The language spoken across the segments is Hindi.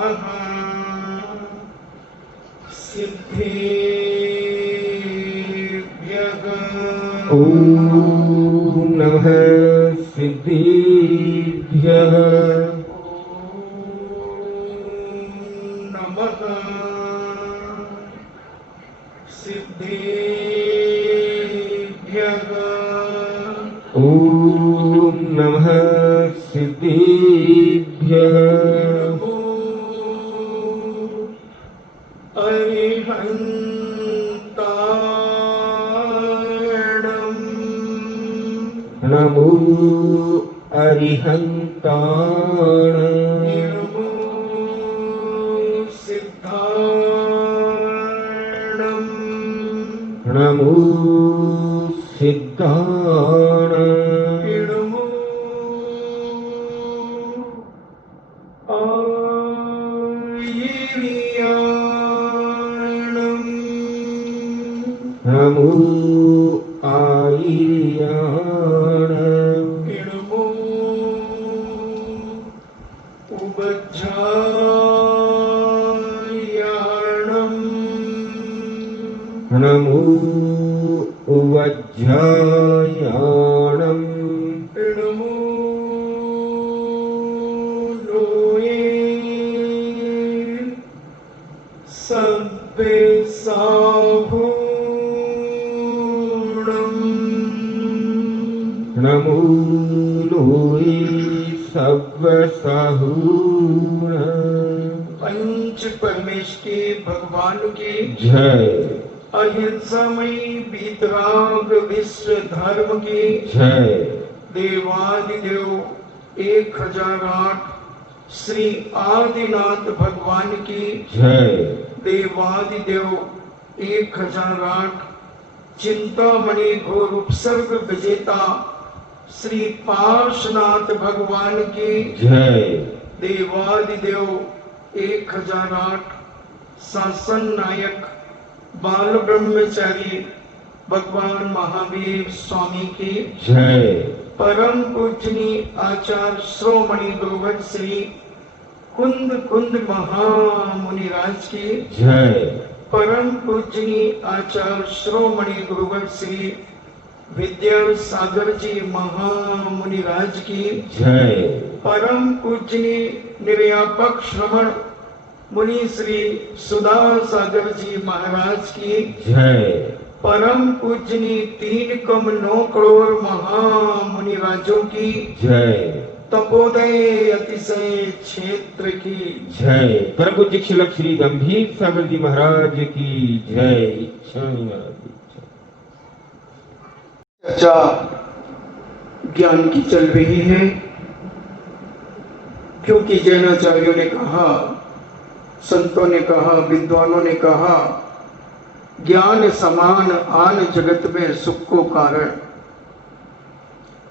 नमः सिद्धेभ्यः। ॐ नमः सिद्धेभ्यः। नमः सिद्धेभ्यः। ॐ नमः सिद्धेभ्यः। नमो अरिहन्ताण। नमो सिद्धाणं। नमो सिद्धाण। नमो आयर्याणं। नमो आयर्याण। नमो उवज्झायाणं। नमो उवज्झायाणम्। नमो लोये सब्बेसाहूणं। नमो लोये सब्बसाहूण। पंच परमेश के भगवान के जय। अहिंसामयी वीतराग विश्व धर्म के जय। देवादिदेव 1008 श्री आदिनाथ भगवान की जय। देवादिदेव 1008 चिंतामणि घोर उपसर्ग विजेता श्री पार्श्वनाथ भगवान की जय। देवादिदेव 1008 शासन नायक बाल ब्रह्मचारी भगवान महावीर स्वामी की जय। परम पूजनीय आचार्य श्रोमणि गुरुवर श्री कुंद कुंद महामुनिराज की जय। परम पूजनीय आचार्य श्रोमणि गुरुवर श्री विद्यासागर जी महामुनिराज की जय। परम पूजनीय निर्यापक श्रवण मुनि श्री सुधा सागर जी महाराज की जय। परम पूजनीय 3,9 करोड़ महामुनिराजों की जय। तपोदय अतिशय क्षेत्र की जय। परम पूज्य शिलक श्री गंभीर सागर जी महाराज की जय। चर्चा ज्ञान की चल रही है, क्योंकि जैनाचार्यों ने कहा, संतों ने कहा, विद्वानों ने कहा, ज्ञान समान आन जगत में सुख को कारण।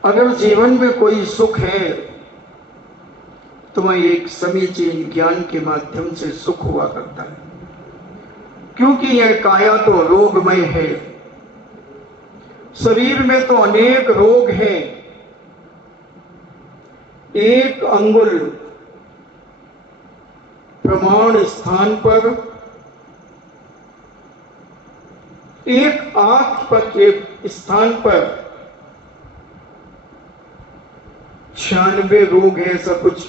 अगर जीवन में कोई सुख है तो वह एक समीचीन ज्ञान के माध्यम से सुख हुआ करता है, क्योंकि यह काया तो रोगमय है। शरीर में तो अनेक रोग हैं। एक अंगुल प्रमाण स्थान पर, एक आंख पर के स्थान पर 96 रोग है। ऐसा कुछ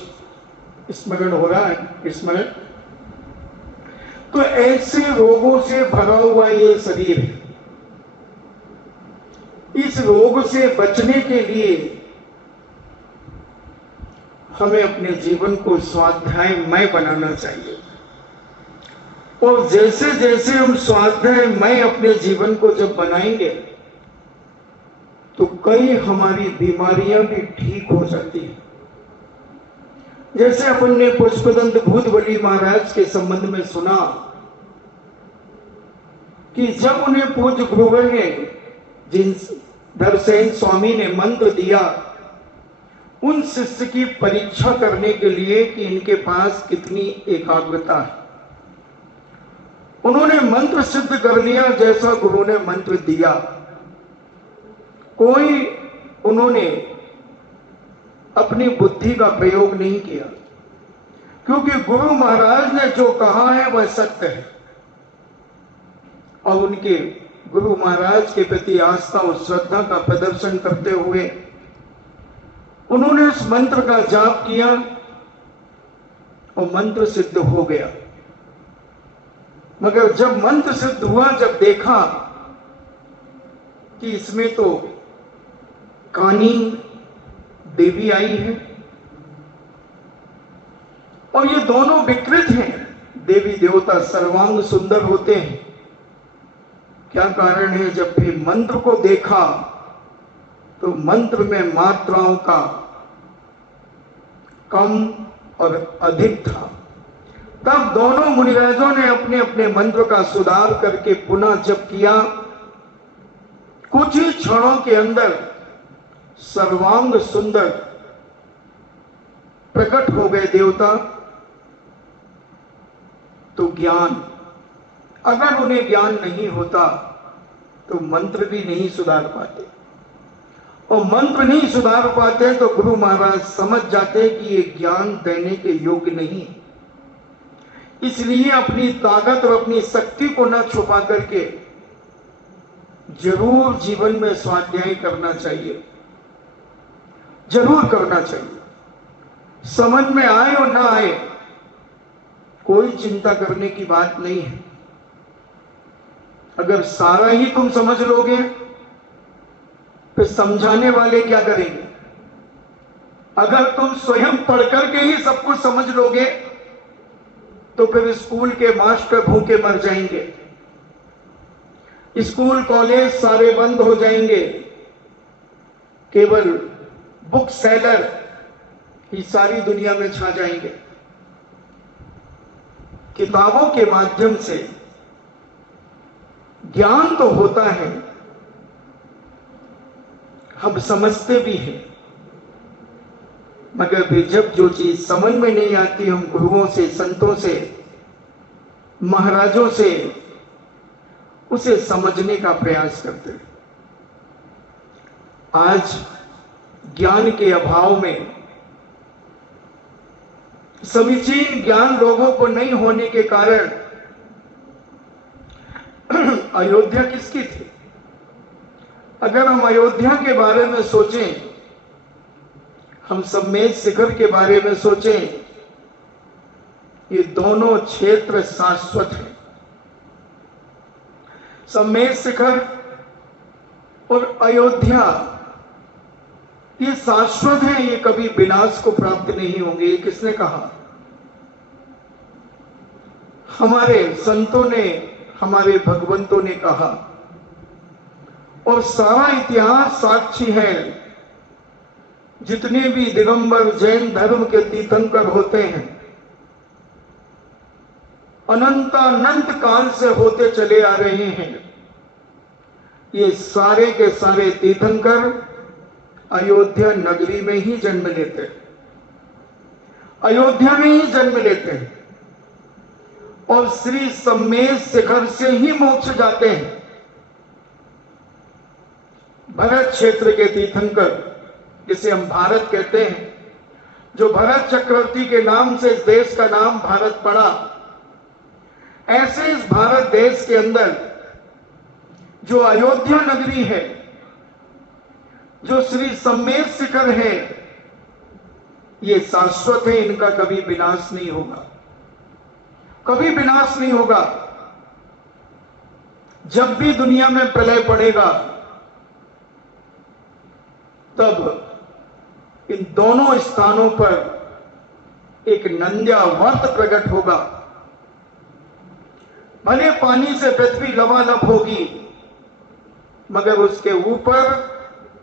स्मरण हो रहा है, स्मरण। तो ऐसे रोगों से भरा हुआ ये शरीर है। इस रोग से बचने के लिए हमें अपने जीवन को स्वाध्यायमय बनाना चाहिए। और जैसे जैसे हम स्वाध्यायमय अपने जीवन को जब बनाएंगे तो कई हमारी बीमारियां भी ठीक हो जाती हैं। जैसे अपन ने पुष्पदंत भूतबली महाराज के संबंध में सुना कि जब उन्हें पूज्य गुरुवर ने, जिन धरसेन स्वामी ने मंत्र दिया, उन शिष्य की परीक्षा करने के लिए कि इनके पास कितनी एकाग्रता है, उन्होंने मंत्र सिद्ध कर लिया जैसा गुरु ने मंत्र दिया। कोई उन्होंने अपनी बुद्धि का प्रयोग नहीं किया, क्योंकि गुरु महाराज ने जो कहा है वह सत्य है। और उनके गुरु महाराज के प्रति आस्था और श्रद्धा का प्रदर्शन करते हुए उन्होंने इस मंत्र का जाप किया और मंत्र सिद्ध हो गया। मगर जब मंत्र सिद्ध हुआ, जब देखा कि इसमें तो कानी देवी आई है और ये दोनों विकृत हैं, देवी देवता सर्वांग सुंदर होते हैं, क्या कारण है? जब भी मंत्र को देखा तो मंत्र में मात्राओं का कम और अधिक था। तब दोनों मुनिराजों ने अपने अपने मंत्र का सुधार करके पुनः जप किया। कुछ ही क्षणों के अंदर सर्वांग सुंदर प्रकट हो गए देवता। तो ज्ञान, अगर उन्हें ज्ञान नहीं होता तो मंत्र भी नहीं सुधार पाते, और मंत्र नहीं सुधार पाते तो गुरु महाराज समझ जाते कि ये ज्ञान देने के योग्य नहीं। इसलिए अपनी ताकत और अपनी शक्ति को न छुपा करके जरूर जीवन में स्वाध्याय करना चाहिए, जरूर करना चाहिए। समझ में आए और ना आए कोई चिंता करने की बात नहीं है। अगर सारा ही तुम समझ लोगे फिर समझाने वाले क्या करेंगे? अगर तुम स्वयं पढ़ करके ही सब कुछ समझ लोगे तो फिर स्कूल के मास्टर भूखे मर जाएंगे, स्कूल कॉलेज सारे बंद हो जाएंगे, केवल बुक सेलर ही सारी दुनिया में छा जाएंगे। किताबों के माध्यम से ज्ञान तो होता है, हम समझते भी हैं, मगर भी जब जो चीज समझ में नहीं आती हम गुरुओं से, संतों से, महाराजों से उसे समझने का प्रयास करते हैं। आज ज्ञान के अभाव में, समीचीन ज्ञान लोगों को नहीं होने के कारण अयोध्या किसकी थी? अगर हम अयोध्या के बारे में सोचें, हम सम्मेद शिखर के बारे में सोचें, ये दोनों क्षेत्र शाश्वत हैं। सम्मेद शिखर और अयोध्या ये शाश्वत हैं, ये कभी विनाश को प्राप्त नहीं होंगे। ये किसने कहा? हमारे संतों ने, हमारे भगवंतों ने कहा, और सारा इतिहास साक्षी है। जितने भी दिगंबर जैन धर्म के तीर्थंकर होते हैं, अनंत काल से होते चले आ रहे हैं, ये सारे के सारे तीर्थंकर अयोध्या नगरी में ही जन्म लेते हैं, अयोध्या में ही जन्म लेते हैं और श्री सम्मेद शिखर से ही मोक्ष जाते हैं। भरत क्षेत्र के तीर्थंकर, जिसे हम भारत कहते हैं, जो भरत चक्रवर्ती के नाम से इस देश का नाम भारत पड़ा, ऐसे इस भारत देश के अंदर जो अयोध्या नगरी है, जो श्री सम्मेद शिखर है, ये शाश्वत है, इनका कभी विनाश नहीं होगा, कभी विनाश नहीं होगा। जब भी दुनिया में प्रलय पड़ेगा तब इन दोनों स्थानों पर एक नंद्यावर्त प्रकट होगा। भले पानी से पृथ्वी लबालब होगी, मगर उसके ऊपर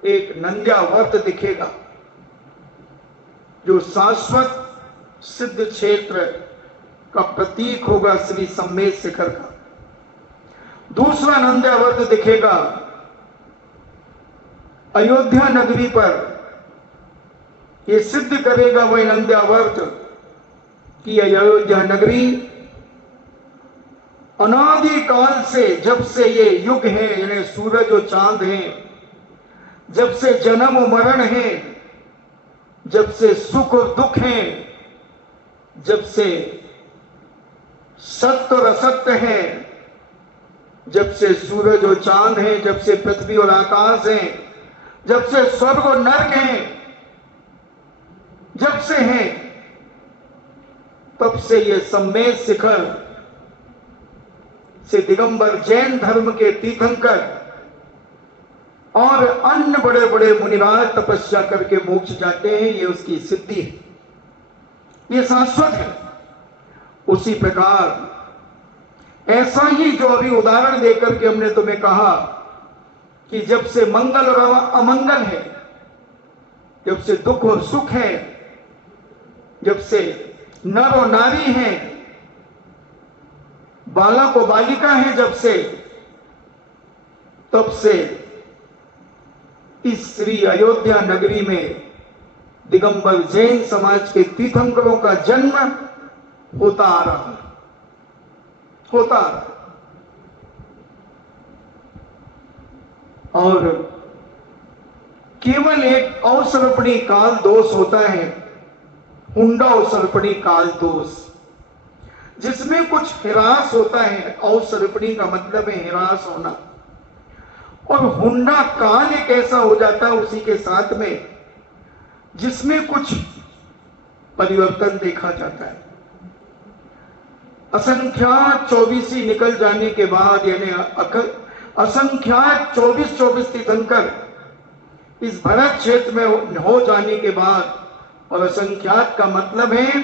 एक नंद्यावर्त दिखेगा, जो शाश्वत सिद्ध क्षेत्र का प्रतीक होगा, श्री सम्मेद शिखर का। दूसरा नंद्यावर्त दिखेगा अयोध्या नगरी पर। यह सिद्ध करेगा वह नंद्यावर्त कि अयोध्या नगरी अनादि काल से, जब से ये युग है, यानी सूरज और चांद हैं, जब से जन्म और मरण है, जब से सुख और दुख है, जब से सत्य और असत्य है, जब से सूरज और चांद है, जब से पृथ्वी और आकाश है, जब से स्वर्ग और नरक है, जब से है, तब से ये सम्मेद शिखर से दिगंबर जैन धर्म के तीर्थंकर और अन्य बड़े बड़े मुनिराज तपस्या करके मोक्ष जाते हैं। ये उसकी सिद्धि है, ये शाश्वत है। उसी प्रकार ऐसा ही जो अभी उदाहरण देकर के हमने तुम्हें कहा कि जब से मंगल और अमंगल है, जब से दुख और सुख है, जब से नर और नारी हैं, बालक और बालिका हैं, जब से, तब से इस श्री अयोध्या नगरी में दिगंबर जैन समाज के तीर्थंकरों का जन्म होता आ रहा है, होता आ रहा है। और केवल एक अवसर्पणी काल दोष होता है, हुंडा अवसर्पणी काल दोष, जिसमें कुछ हिरास होता है। अवसर्पणी का मतलब है हिरास होना, और हुंडा काल एक ऐसा हो जाता है उसी के साथ में जिसमें कुछ परिवर्तन देखा जाता है। असंख्यात 24 निकल जाने के बाद, यानी असंख्यात 24 तीर्थंकर इस भरत क्षेत्र में हो जाने के बाद, और असंख्यात का मतलब है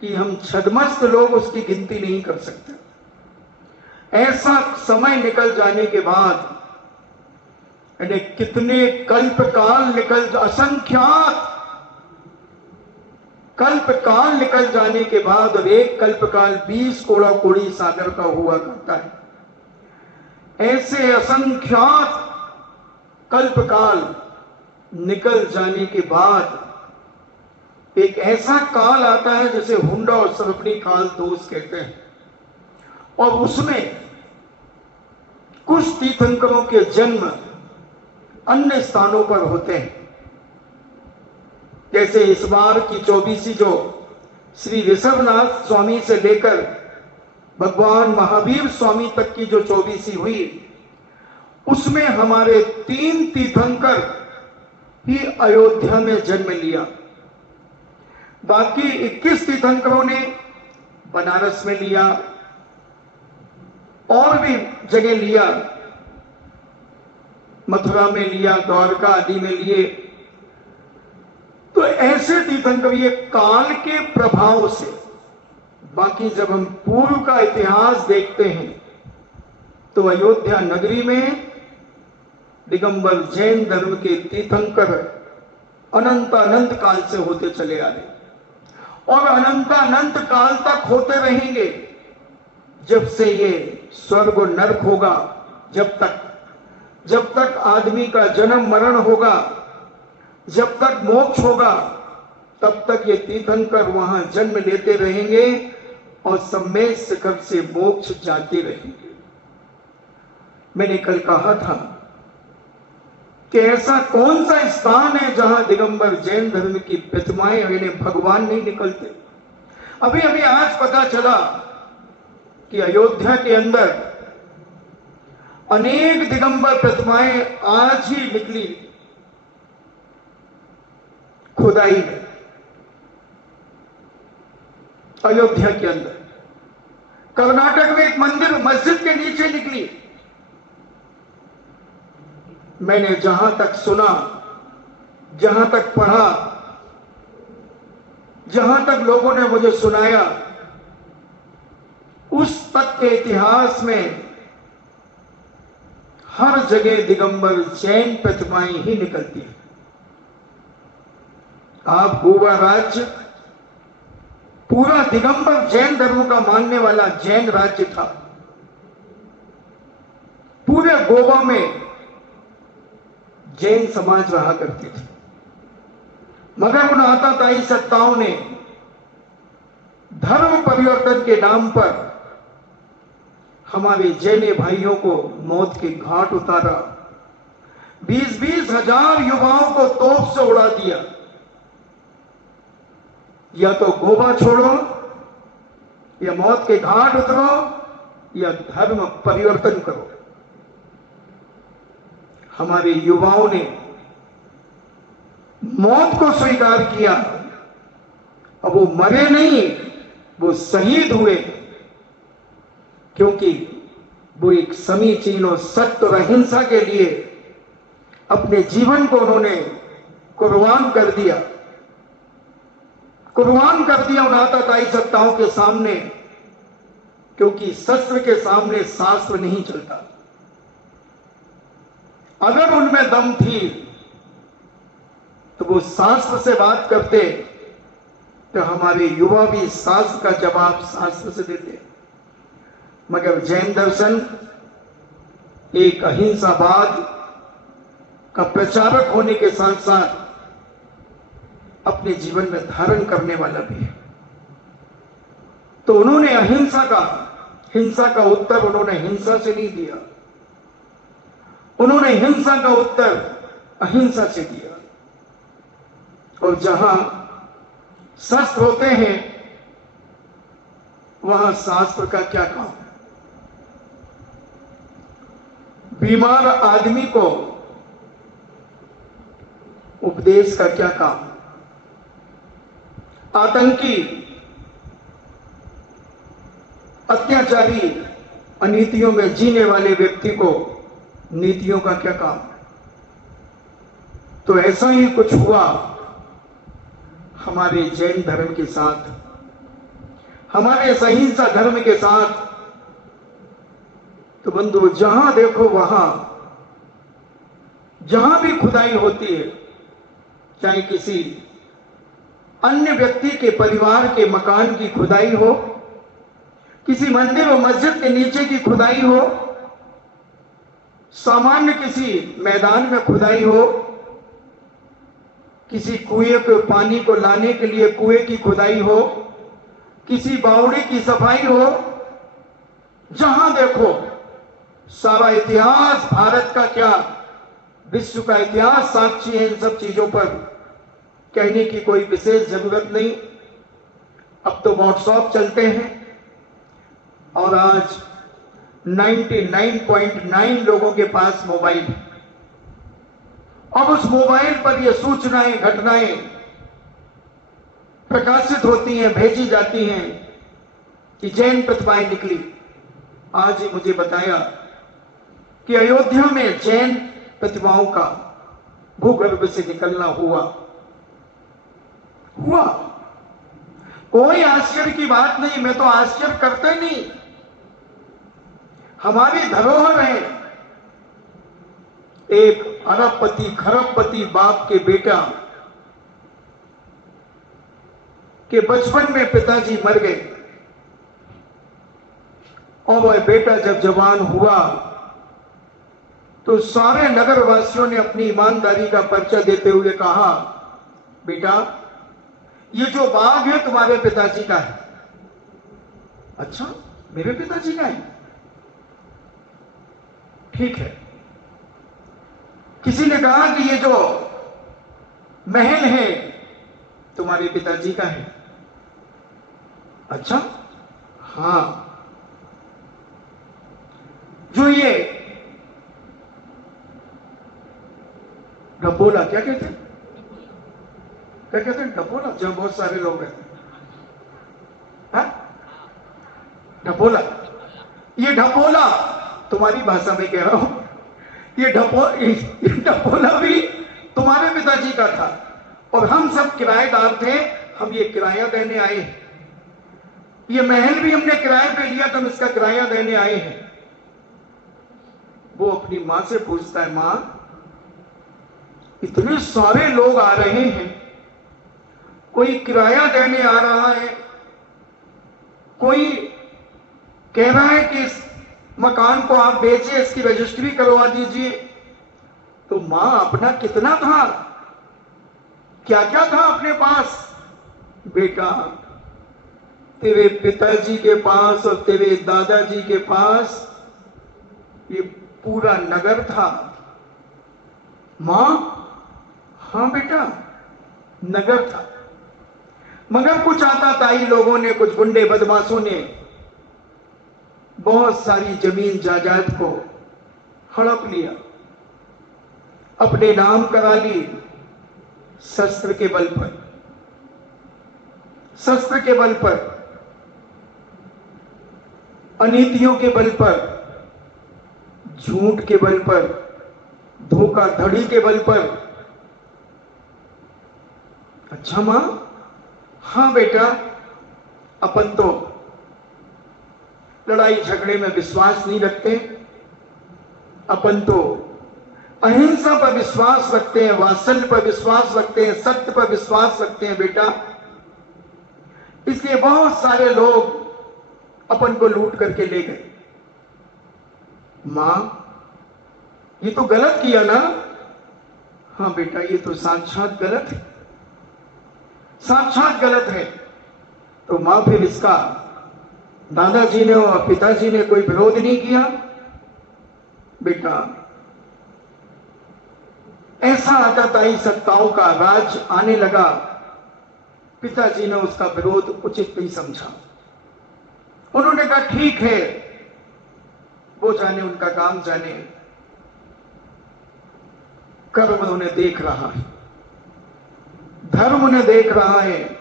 कि हम छदमस्त लोग उसकी गिनती नहीं कर सकते। ऐसा समय निकल जाने के बाद, यानी कितने कल्पकाल निकल, असंख्यात कल्पकाल निकल जाने के बाद, और एक कल्पकाल 20 कोड़ा कोड़ी सागर का हुआ करता है। ऐसे असंख्यात कल्पकाल निकल जाने के बाद एक ऐसा काल आता है जिसे हुंडा और सर्पणी काल दोष कहते हैं, और उसमें कुछ तीर्थंकरों के जन्म अन्य स्थानों पर होते हैं। जैसे इस बार की 24 जो श्री ऋषभनाथ स्वामी से लेकर भगवान महावीर स्वामी तक की जो 24 हुई, उसमें हमारे 3 तीर्थंकर ही अयोध्या में जन्म लिया। बाकी 21 तीर्थंकरों ने बनारस में लिया, और भी जगह लिया, मथुरा में लिया, द्वारका आदि में लिए। तो ऐसे तीर्थंकर ये काल के प्रभाव से, बाकी जब हम पूर्व का इतिहास देखते हैं तो अयोध्या नगरी में दिगंबर जैन धर्म के तीर्थंकर अनंत काल से होते चले आ रहे, और अनंत काल तक होते रहेंगे, जब से ये स्वर्ग और नरक होगा, जब तक आदमी का जन्म मरण होगा, जब तक मोक्ष होगा, तब तक ये तीर्थंकर वहां जन्म लेते रहेंगे और सम्मेद शिखर से मोक्ष जाते रहेंगे। मैंने कल कहा था कि ऐसा कौन सा स्थान है जहां दिगंबर जैन धर्म की प्रतिमाएं, यानी भगवान नहीं निकलते। अभी अभी आज पता चला कि अयोध्या के अंदर अनेक दिगंबर प्रतिमाएं आज ही निकली खुदाई में, अयोध्या के अंदर। कर्नाटक में एक मंदिर मस्जिद के नीचे निकली। मैंने जहां तक सुना, जहां तक पढ़ा, जहां तक लोगों ने मुझे सुनाया, उस तक के इतिहास में हर जगह दिगंबर जैन प्रतिमाएं ही निकलती हैं। आप गोवा राज्य पूरा दिगंबर जैन धर्म का मानने वाला जैन राज्य था। पूरे गोवा में जैन समाज रहा करती थी, मगर उन आताताई सत्ताओं ने धर्म परिवर्तन के नाम पर हमारे जैन भाइयों को मौत के घाट उतारा। 20-20 हजार युवाओं को तोप से उड़ा दिया। या तो गोवा छोड़ो या मौत के घाट उतरो या धर्म परिवर्तन करो। हमारे युवाओं ने मौत को स्वीकार किया। अब वो मरे नहीं, वो शहीद हुए, क्योंकि वो एक समीचीन और सत्य और अहिंसा के लिए अपने जीवन को उन्होंने कुर्बान कर दिया। कुर्बान कर दिया उन आताताई सत्ताओं के सामने, क्योंकि शस्त्र के सामने शास्त्र नहीं चलता। अगर उनमें दम थी तो वो शास्त्र से बात करते, तो हमारे युवा भी शास्त्र का जवाब शास्त्र से देते। मगर जैन दर्शन एक अहिंसावाद का प्रचारक होने के साथ साथ अपने जीवन में धारण करने वाला भी है। तो उन्होंने हिंसा का उत्तर उन्होंने हिंसा से नहीं दिया, उन्होंने हिंसा का उत्तर अहिंसा से दिया। और जहां शस्त्र होते हैं वहां शास्त्र का क्या काम? बीमार आदमी को उपदेश का क्या काम? आतंकी, अत्याचारी, अनीतियों में जीने वाले व्यक्ति को नीतियों का क्या काम? तो ऐसा ही कुछ हुआ हमारे जैन धर्म के साथ, हमारे अहिंसा धर्म के साथ। तो बंधु, जहां देखो वहां जहां भी खुदाई होती है, चाहे किसी अन्य व्यक्ति के परिवार के मकान की खुदाई हो, किसी मंदिर और मस्जिद के नीचे की खुदाई हो, सामान्य किसी मैदान में खुदाई हो, किसी कुएं के पानी को लाने के लिए कुएं की खुदाई हो, किसी बावड़ी की सफाई हो, जहां देखो सारा इतिहास, भारत का क्या विश्व का इतिहास साक्षी है इन सब चीजों पर। कहने की कोई विशेष जरूरत नहीं। अब तो व्हाट्सएप चलते हैं और आज 99.9 लोगों के पास मोबाइल है। अब उस मोबाइल पर ये सूचनाएं, घटनाएं प्रकाशित होती हैं, भेजी जाती हैं कि जैन प्रतिमाएं निकली। आज ही मुझे बताया कि अयोध्या में जैन प्रतिमाओं का भूगर्भ से निकलना हुआ। कोई आश्चर्य की बात नहीं, मैं तो आश्चर्य करते नहीं। हमारी धरोहर है। एक अरबपति खरबपति बाप के बेटा के बचपन में पिताजी मर गए और वह बेटा जब जवान हुआ तो सारे नगर वासियों ने अपनी ईमानदारी का परिचय देते हुए कहा, बेटा ये जो बाग है तुम्हारे पिताजी का है। अच्छा, मेरे पिताजी का है? ठीक है। किसी ने कहा कि ये जो महल है तुम्हारे पिताजी का है। अच्छा, हां। जो ये ढपोला, क्या कहते हैं? क्या कहते हैं? ढपोला, जहां बहुत सारे लोग रहते हैं। ढपोला, ये ढपोला तुम्हारी भाषा में कह रहा हूं, ये ढपोला भी तुम्हारे पिताजी का था और हम सब किराएदार थे। हम ये किराया देने आए हैं। ये महल भी हमने किराए पे लिया, तो हम इसका किराया देने आए हैं। वो अपनी मां से पूछता है, मां इतने सारे लोग आ रहे हैं, कोई किराया देने आ रहा है, कोई कह रहा है कि इस मकान को आप बेचे, इसकी रजिस्ट्री करवा दीजिए। तो मां अपना कितना था, क्या क्या था अपने पास? बेटा तेरे पिताजी के पास और तेरे दादाजी के पास ये पूरा नगर था। मां, हां बेटा, नगर था। मगर कुछ आताताई लोगों ने, कुछ गुंडे बदमाशों ने बहुत सारी जमीन जायदाद को हड़प लिया, अपने नाम करा ली, शस्त्र के बल पर, शस्त्र के बल पर, अनीतियों के बल पर, झूठ के बल पर, धोखाधड़ी के बल पर। अच्छा मां, हाँ बेटा, अपन तो लड़ाई झगड़े में विश्वास नहीं रखते, अपन तो अहिंसा पर विश्वास रखते हैं, वात्सल्य पर विश्वास रखते हैं, सत्य पर विश्वास रखते हैं बेटा। इसलिए बहुत सारे लोग अपन को लूट करके ले गए। मां, ये तो गलत किया ना? हाँ बेटा, ये तो साक्षात गलत है, साक्षात गलत है। तो मां, फिर इसका दादाजी ने और पिताजी ने कोई विरोध नहीं किया? बेटा, ऐसा आताताई सत्ताओं का राज आने लगा, पिताजी ने उसका विरोध उचित नहीं समझा। उन्होंने कहा ठीक है, वो जाने, उनका काम जाने, कर्म उन्हें देख रहा है, धर्म उन्हें देख रहा है,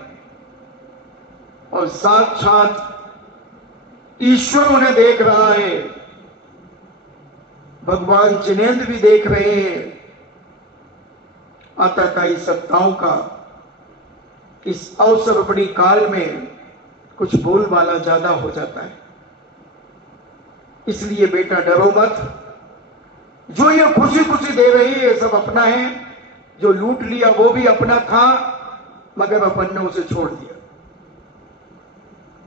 और साक्षात ईश्वर उन्हें देख रहा है, भगवान जिनेंद्र भी देख रहे हैं। आताताई सत्ताओं का इस अवसर बड़ी काल में कुछ बोलबाला ज्यादा हो जाता है। इसलिए बेटा डरो मत, जो ये खुशी खुशी दे रही है सब अपना है, जो लूट लिया वो भी अपना था, मगर अपन ने उसे छोड़ दिया।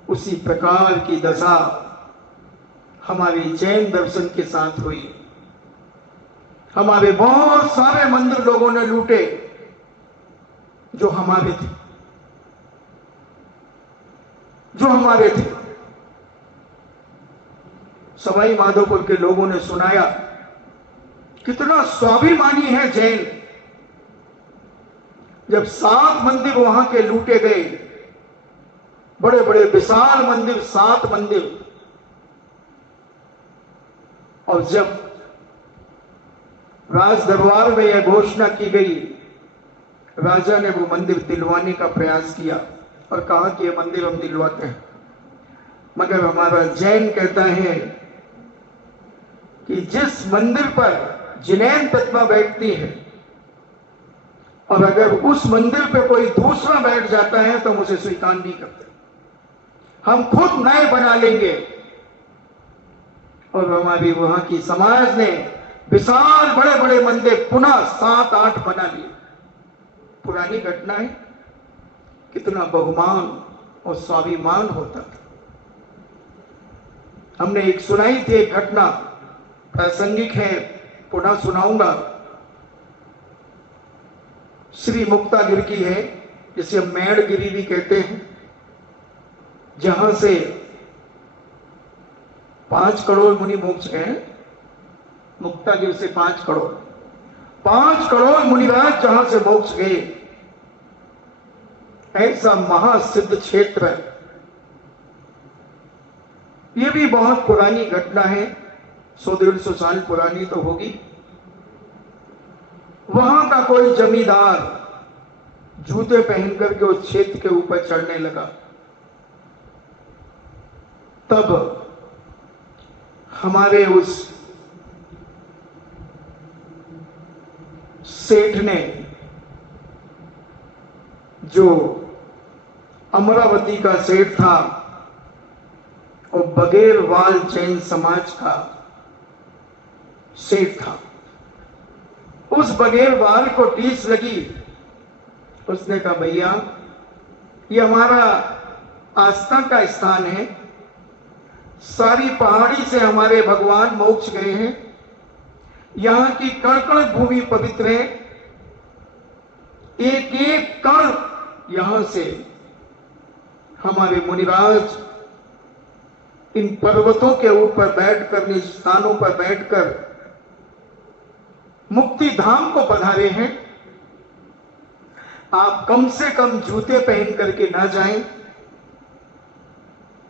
उसी प्रकार की दशा हमारे जैन दर्शन के साथ हुई। हमारे बहुत सारे मंदिर लोगों ने लूटे जो हमारे थे, जो हमारे थे। सवाई माधोपुर के लोगों ने सुनाया, कितना स्वाभिमानी है जैन। जब 7 मंदिर वहां के लूटे गए, बड़े बड़े विशाल मंदिर, 7 मंदिर, और जब राज दरबार में यह घोषणा की गई, राजा ने वो मंदिर दिलवाने का प्रयास किया और कहा कि ये मंदिर हम दिलवाते हैं। मगर हमारा जैन कहता है कि जिस मंदिर पर जिनैन प्रतिमा बैठती है, और अगर उस मंदिर पे कोई दूसरा बैठ जाता है तो हम उसे स्वीकार नहीं करते, हम खुद नए बना लेंगे। और हमारी वहां की समाज ने विशाल बड़े बड़े मंदिर पुनः 7-8 बना लिए। पुरानी घटना है, कितना बहुमान और स्वाभिमान होता था। हमने एक सुनाई थी, एक घटना प्रासंगिक है, पुनः सुनाऊंगा। श्री मुक्तागिरी की है, जिसे हम मेड़गिरी भी कहते हैं, जहां से 5 करोड़ मुनि मोक्ष गए। मुक्तागिरी से 5 करोड़ मुनिराज जहां से मोक्ष गए, ऐसा महासिद्ध क्षेत्र है। यह भी बहुत पुरानी घटना है, 100-150 साल पुरानी तो होगी। वहां का कोई जमींदार जूते पहनकर के उस क्षेत्र के ऊपर चढ़ने लगा। तब हमारे उस सेठ ने, जो अमरावती का सेठ था और बगेरवाल जैन समाज का सेठ था, उस बगेरवाल को टीस लगी। उसने कहा, भैया ये हमारा आस्था का स्थान है, सारी पहाड़ी से हमारे भगवान मोक्ष गए हैं, यहां की कण कण भूमि पवित्र है, एक एक कण यहां से हमारे मुनिराज इन पर्वतों के ऊपर बैठकर, निज स्थानों पर बैठकर मुक्ति धाम को पधारे हैं। आप कम से कम जूते पहन करके ना जाएं।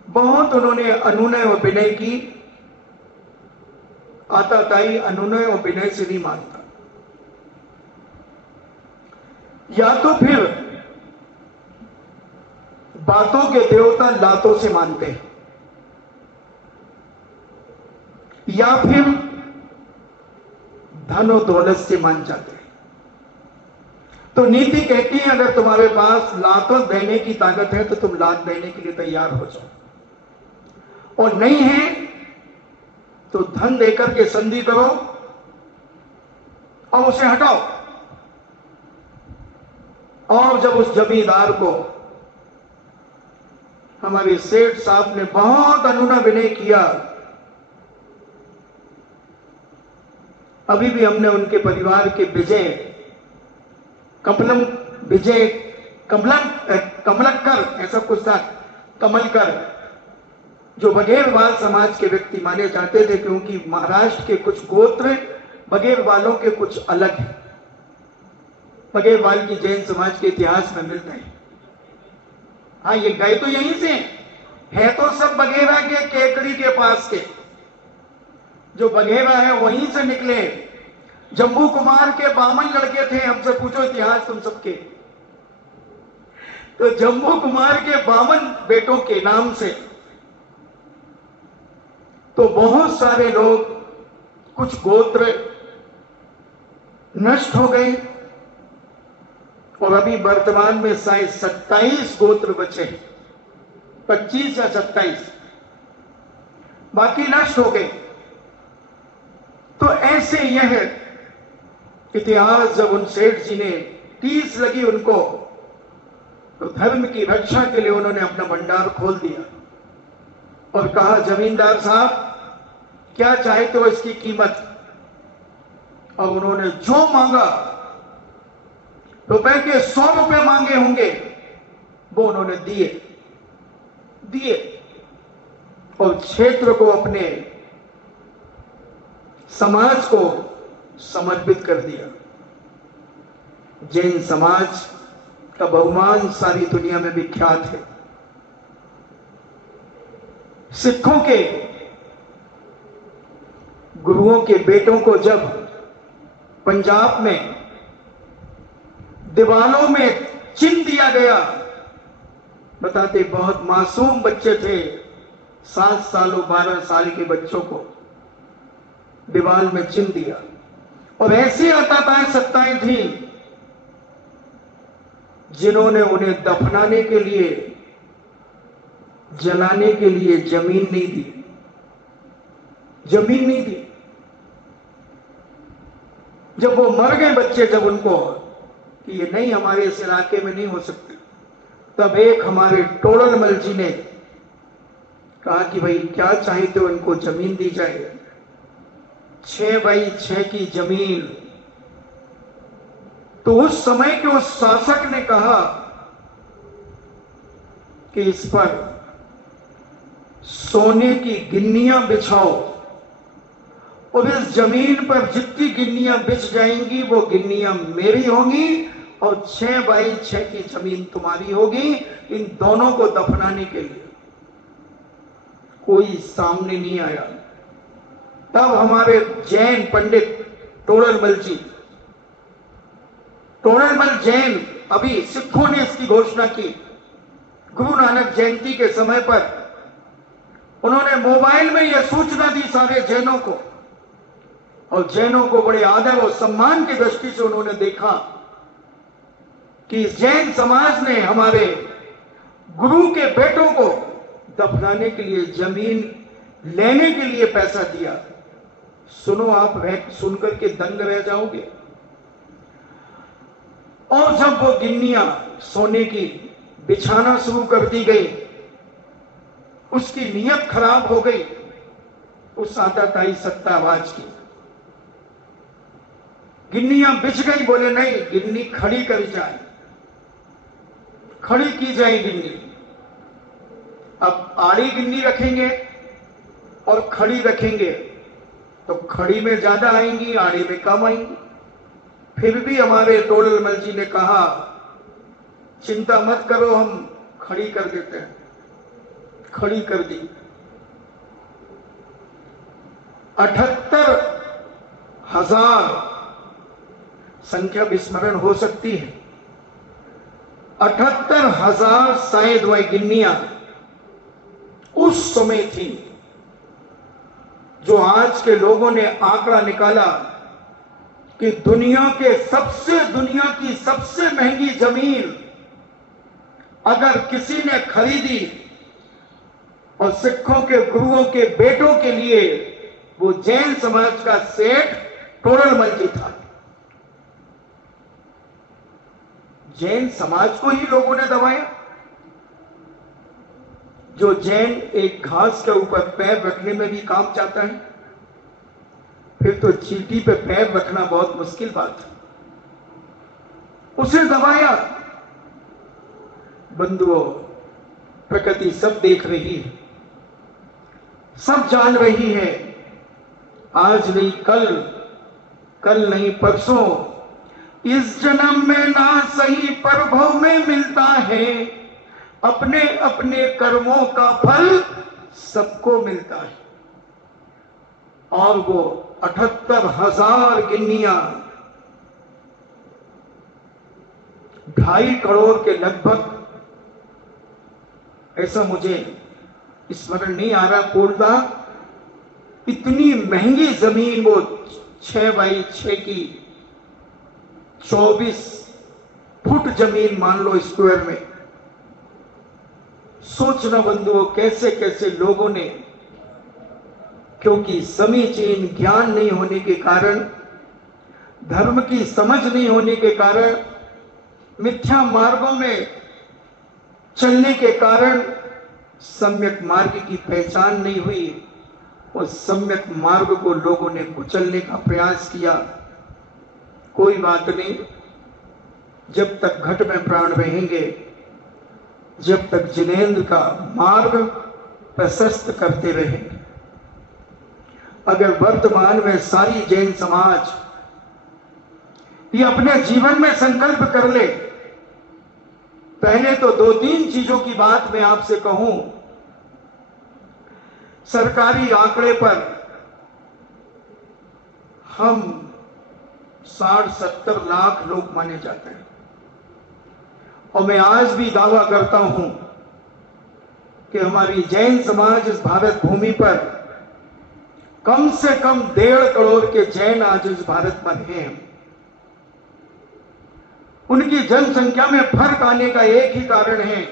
बहुत उन्होंने अनुनय और विनय की। आताताई अनुनय और विनय से नहीं मानता। या तो फिर बातों के देवता लातों से मानते हैं, या फिर धन और दौलत से मान जाते हैं। तो नीति कहती है अगर तुम्हारे पास लातों देने की ताकत है तो तुम लात देने के लिए तैयार हो जाओ, और नहीं है तो धन देकर के संधि करो और उसे हटाओ। और जब उस जमींदार को हमारे सेठ साहब ने बहुत अनुनय विनय किया, अभी भी हमने उनके परिवार के विजय कमलकर ऐसा कुछ था, कमलकर, जो बघेलवाल समाज के व्यक्ति माने जाते थे, क्योंकि महाराष्ट्र के कुछ गोत्र बघेलवालों के कुछ अलग हैं। बघेलवाल की जैन समाज के इतिहास में मिलता है। हाँ, ये गए तो यहीं से है, तो सब बघेला के केकड़ी के पास के जो बघेला है वहीं से निकले। जम्बू कुमार के 52 लड़के थे। हमसे पूछो इतिहास तुम सबके, तो जम्बू कुमार के 52 बेटों के नाम से तो बहुत सारे लोग, कुछ गोत्र नष्ट हो गए, और अभी वर्तमान में शायद 27 गोत्र बचे हैं, 25 या 27, बाकी नष्ट हो गए। तो ऐसे यह इतिहास, जब उन सेठ जी ने टीस लगी उनको, तो धर्म की रक्षा के लिए उन्होंने अपना भंडार खोल दिया और कहा, जमींदार साहब क्या चाहते हो इसकी कीमत? और उन्होंने जो मांगा, रुपए के 100 रुपए मांगे होंगे, वो उन्होंने दिए और क्षेत्र को, अपने समाज को समर्पित कर दिया। जैन समाज का बहुमान सारी दुनिया में विख्यात है। सिखों के गुरुओं के बेटों को जब पंजाब में दीवालों में चिन्ह दिया गया, बताते बहुत मासूम बच्चे थे, 7 सालों 12 साल के बच्चों को दीवाल में चिन्ह दिया। और ऐसी आताताएं सत्ताएं थी जिन्होंने उन्हें दफनाने के लिए, जलाने के लिए जमीन नहीं दी, जमीन नहीं दी। जब वो मर गए बच्चे, जब उनको कि ये नहीं, हमारे इस इलाके में नहीं हो सकते, तब एक हमारे टोडरमल जी ने कहा कि भाई क्या चाहते हो, इनको जमीन दी जाए। 6 बाई 6 की जमीन। तो उस समय के उस शासक ने कहा कि इस पर सोने की गिन्नियां बिछाओ, और इस जमीन पर जितनी गिन्नियां बिछ जाएंगी वो गिन्नियां मेरी होंगी, और 6 बाई 6 की जमीन तुम्हारी होगी। इन दोनों को दफनाने के लिए कोई सामने नहीं आया। तब हमारे जैन पंडित टोडरमल जैन, अभी सिखों ने इसकी घोषणा की गुरु नानक जयंती के समय पर, उन्होंने मोबाइल में यह सूचना दी सारे जैनों को, और जैनों को बड़े आदर और सम्मान की दृष्टि से उन्होंने देखा कि जैन समाज ने हमारे गुरु के बेटों को दफनाने के लिए, जमीन लेने के लिए पैसा दिया। सुनो, आप सुनकर के दंग रह जाओगे। और जब वो गिन्नियां सोने की बिछाना शुरू कर दी गई, उसकी नीयत खराब हो गई उस आताताई सत्तावाज की। गिन्नियां बिछ गई, बोले नहीं, गिन्नी खड़ी करी जाए, खड़ी की जाए गिन्नी। अब आड़ी गिन्नी रखेंगे और खड़ी रखेंगे तो खड़ी में ज्यादा आएंगी, आड़ी में कम आएंगी। फिर भी हमारे टोडरमल जी ने कहा चिंता मत करो, हम खड़ी कर देते हैं। खड़ी कर दी। 78,000 संख्या विस्मरण हो सकती है। 78,000 शायद वह गिन्नियां उस समय थी जो आज के लोगों ने आंकड़ा निकाला कि दुनिया की सबसे महंगी जमीन अगर किसी ने खरीदी और सिखों के गुरुओं के बेटों के लिए, वो जैन समाज का सेठ टोडरमल जी था। जैन समाज को ही लोगों ने दबाया। जो जैन एक घास के ऊपर पैर रखने में भी काम चाहता है, फिर तो चींटी पे पैर रखना बहुत मुश्किल बात है। उसे दबाया। बंधुओं, प्रकृति सब देख रही है, सब जान रही है। आज नहीं कल, कल नहीं परसों, इस जन्म में ना सही पर भव में मिलता है। अपने अपने कर्मों का फल सबको मिलता है। और वो 78,000 गिन्नियां 2.5 करोड़ के लगभग, ऐसा मुझे स्मरण नहीं आ रहा पूर्णता, इतनी महंगी जमीन, वो 6 बाई 6 की 24 फुट जमीन मान लो स्क्वायर में। सोचना बंधुओं, कैसे कैसे लोगों ने, क्योंकि समीचीन ज्ञान नहीं होने के कारण, धर्म की समझ नहीं होने के कारण, मिथ्या मार्गों में चलने के कारण सम्यक मार्ग की पहचान नहीं हुई और सम्यक मार्ग को लोगों ने कुचलने का प्रयास किया। कोई बात नहीं, जब तक घट में प्राण रहेंगे, जब तक जिनेंद्र का मार्ग प्रशस्त करते रहेंगे। अगर वर्तमान में सारी जैन समाज ये अपने जीवन में संकल्प कर ले, पहले तो 2-3 चीजों की बात मैं आपसे कहूं। सरकारी आंकड़े पर हम 60-70 लाख लोग माने जाते हैं, और मैं आज भी दावा करता हूं कि हमारी जैन समाज इस भारत भूमि पर कम से कम 1.5 करोड़ के जैन आज इस भारत पर हैं। उनकी जनसंख्या में फर्क आने का एक ही कारण है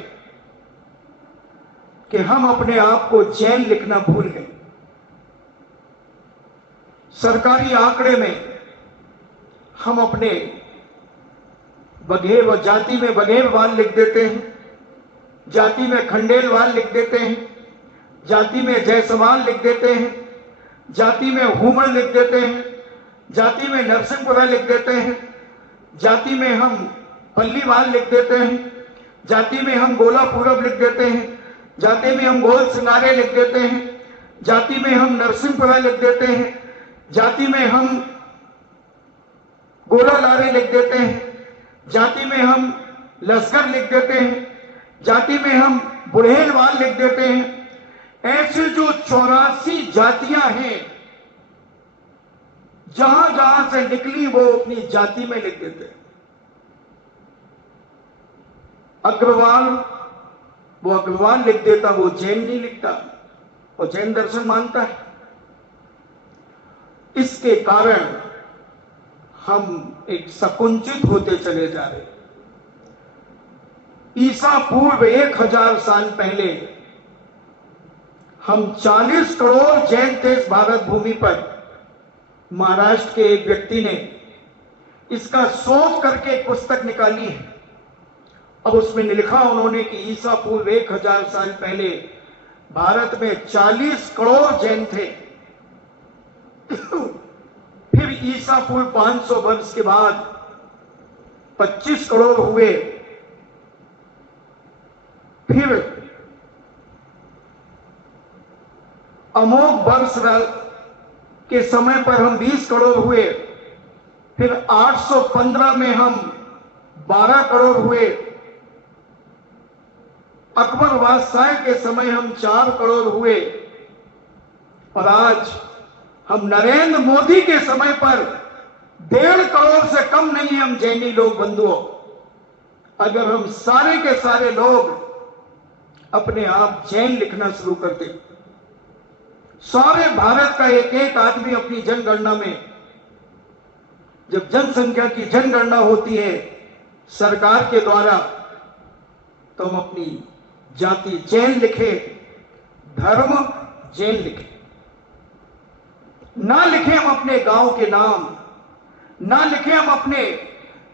कि हम अपने आप को जैन लिखना भूल गए। सरकारी आंकड़े में हम अपने बघेल, जाति में बघेलवाल लिख देते हैं, जाति में खंडेलवाल लिख देते हैं, जाति में जयसवाल लिख देते हैं, जाति में हुमड़ लिख देते हैं, जाति में नरसिंहपुरा लिख देते हैं, जाति में हम पल्लीवाल लिख देते हैं, जाति में हम गोला पूरब लिख देते हैं, जाति में हम गोल सिंगारे लिख देते हैं, जाति में हम नरसिंहपुरा लिख देते हैं, जाति में हम गोला लारे लिख देते हैं, जाति में हम लश्कर लिख देते हैं, जाति में हम बुढ़ेलवाल लिख देते हैं। ऐसे जो 84 जातियां हैं, जहां जहां से निकली वो अपनी जाति में लिख देते हैं। अग्रवाल, वो अग्रवाल लिख देता, वो जैन नहीं लिखता, वो जैन दर्शन मानता है। इसके कारण हम एक संकुचित होते चले जा रहे। ईसा पूर्व 1000 साल पहले हम 40 करोड़ जैन थे इस भारत भूमि पर। महाराष्ट्र के एक व्यक्ति ने इसका सोच करके एक पुस्तक निकाली है। अब उसमें लिखा उन्होंने कि ईसा पूर्व 1000 साल पहले भारत में 40 करोड़ जैन थे। फिर ईसा पूर्व 500 वर्ष के बाद 25 करोड़ हुए। फिर अमोघ वर्ष के समय पर हम 20 करोड़ हुए। फिर 815 में हम 12 करोड़ हुए। अकबर बादशाह के समय हम 4 करोड़ हुए और आज हम नरेंद्र मोदी के समय पर 1.5 करोड़ से कम नहीं हम जैनी लोग बंधुओं। अगर हम सारे के सारे लोग अपने आप जैन लिखना शुरू कर दें, सारे भारत का एक एक आदमी अपनी जनगणना में, जब जनसंख्या की जनगणना होती है सरकार के द्वारा, तो हम अपनी जाति जैन लिखे, धर्म जैन लिखे, ना लिखे हम अपने गांव के नाम, ना लिखे हम अपने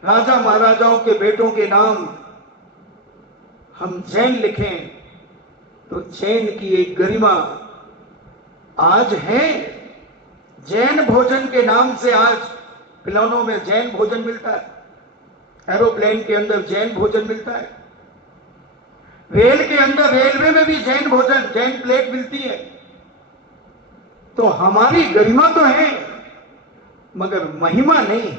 राजा महाराजाओं के बेटों के नाम, हम जैन लिखें। तो जैन की एक गरिमा आज है। जैन भोजन के नाम से आज खिलौनों में जैन भोजन मिलता है, एरोप्लेन के अंदर जैन भोजन मिलता है, रेल के अंदर रेलवे में भी जैन भोजन, जैन प्लेट मिलती है। तो हमारी गरिमा तो है मगर महिमा नहीं।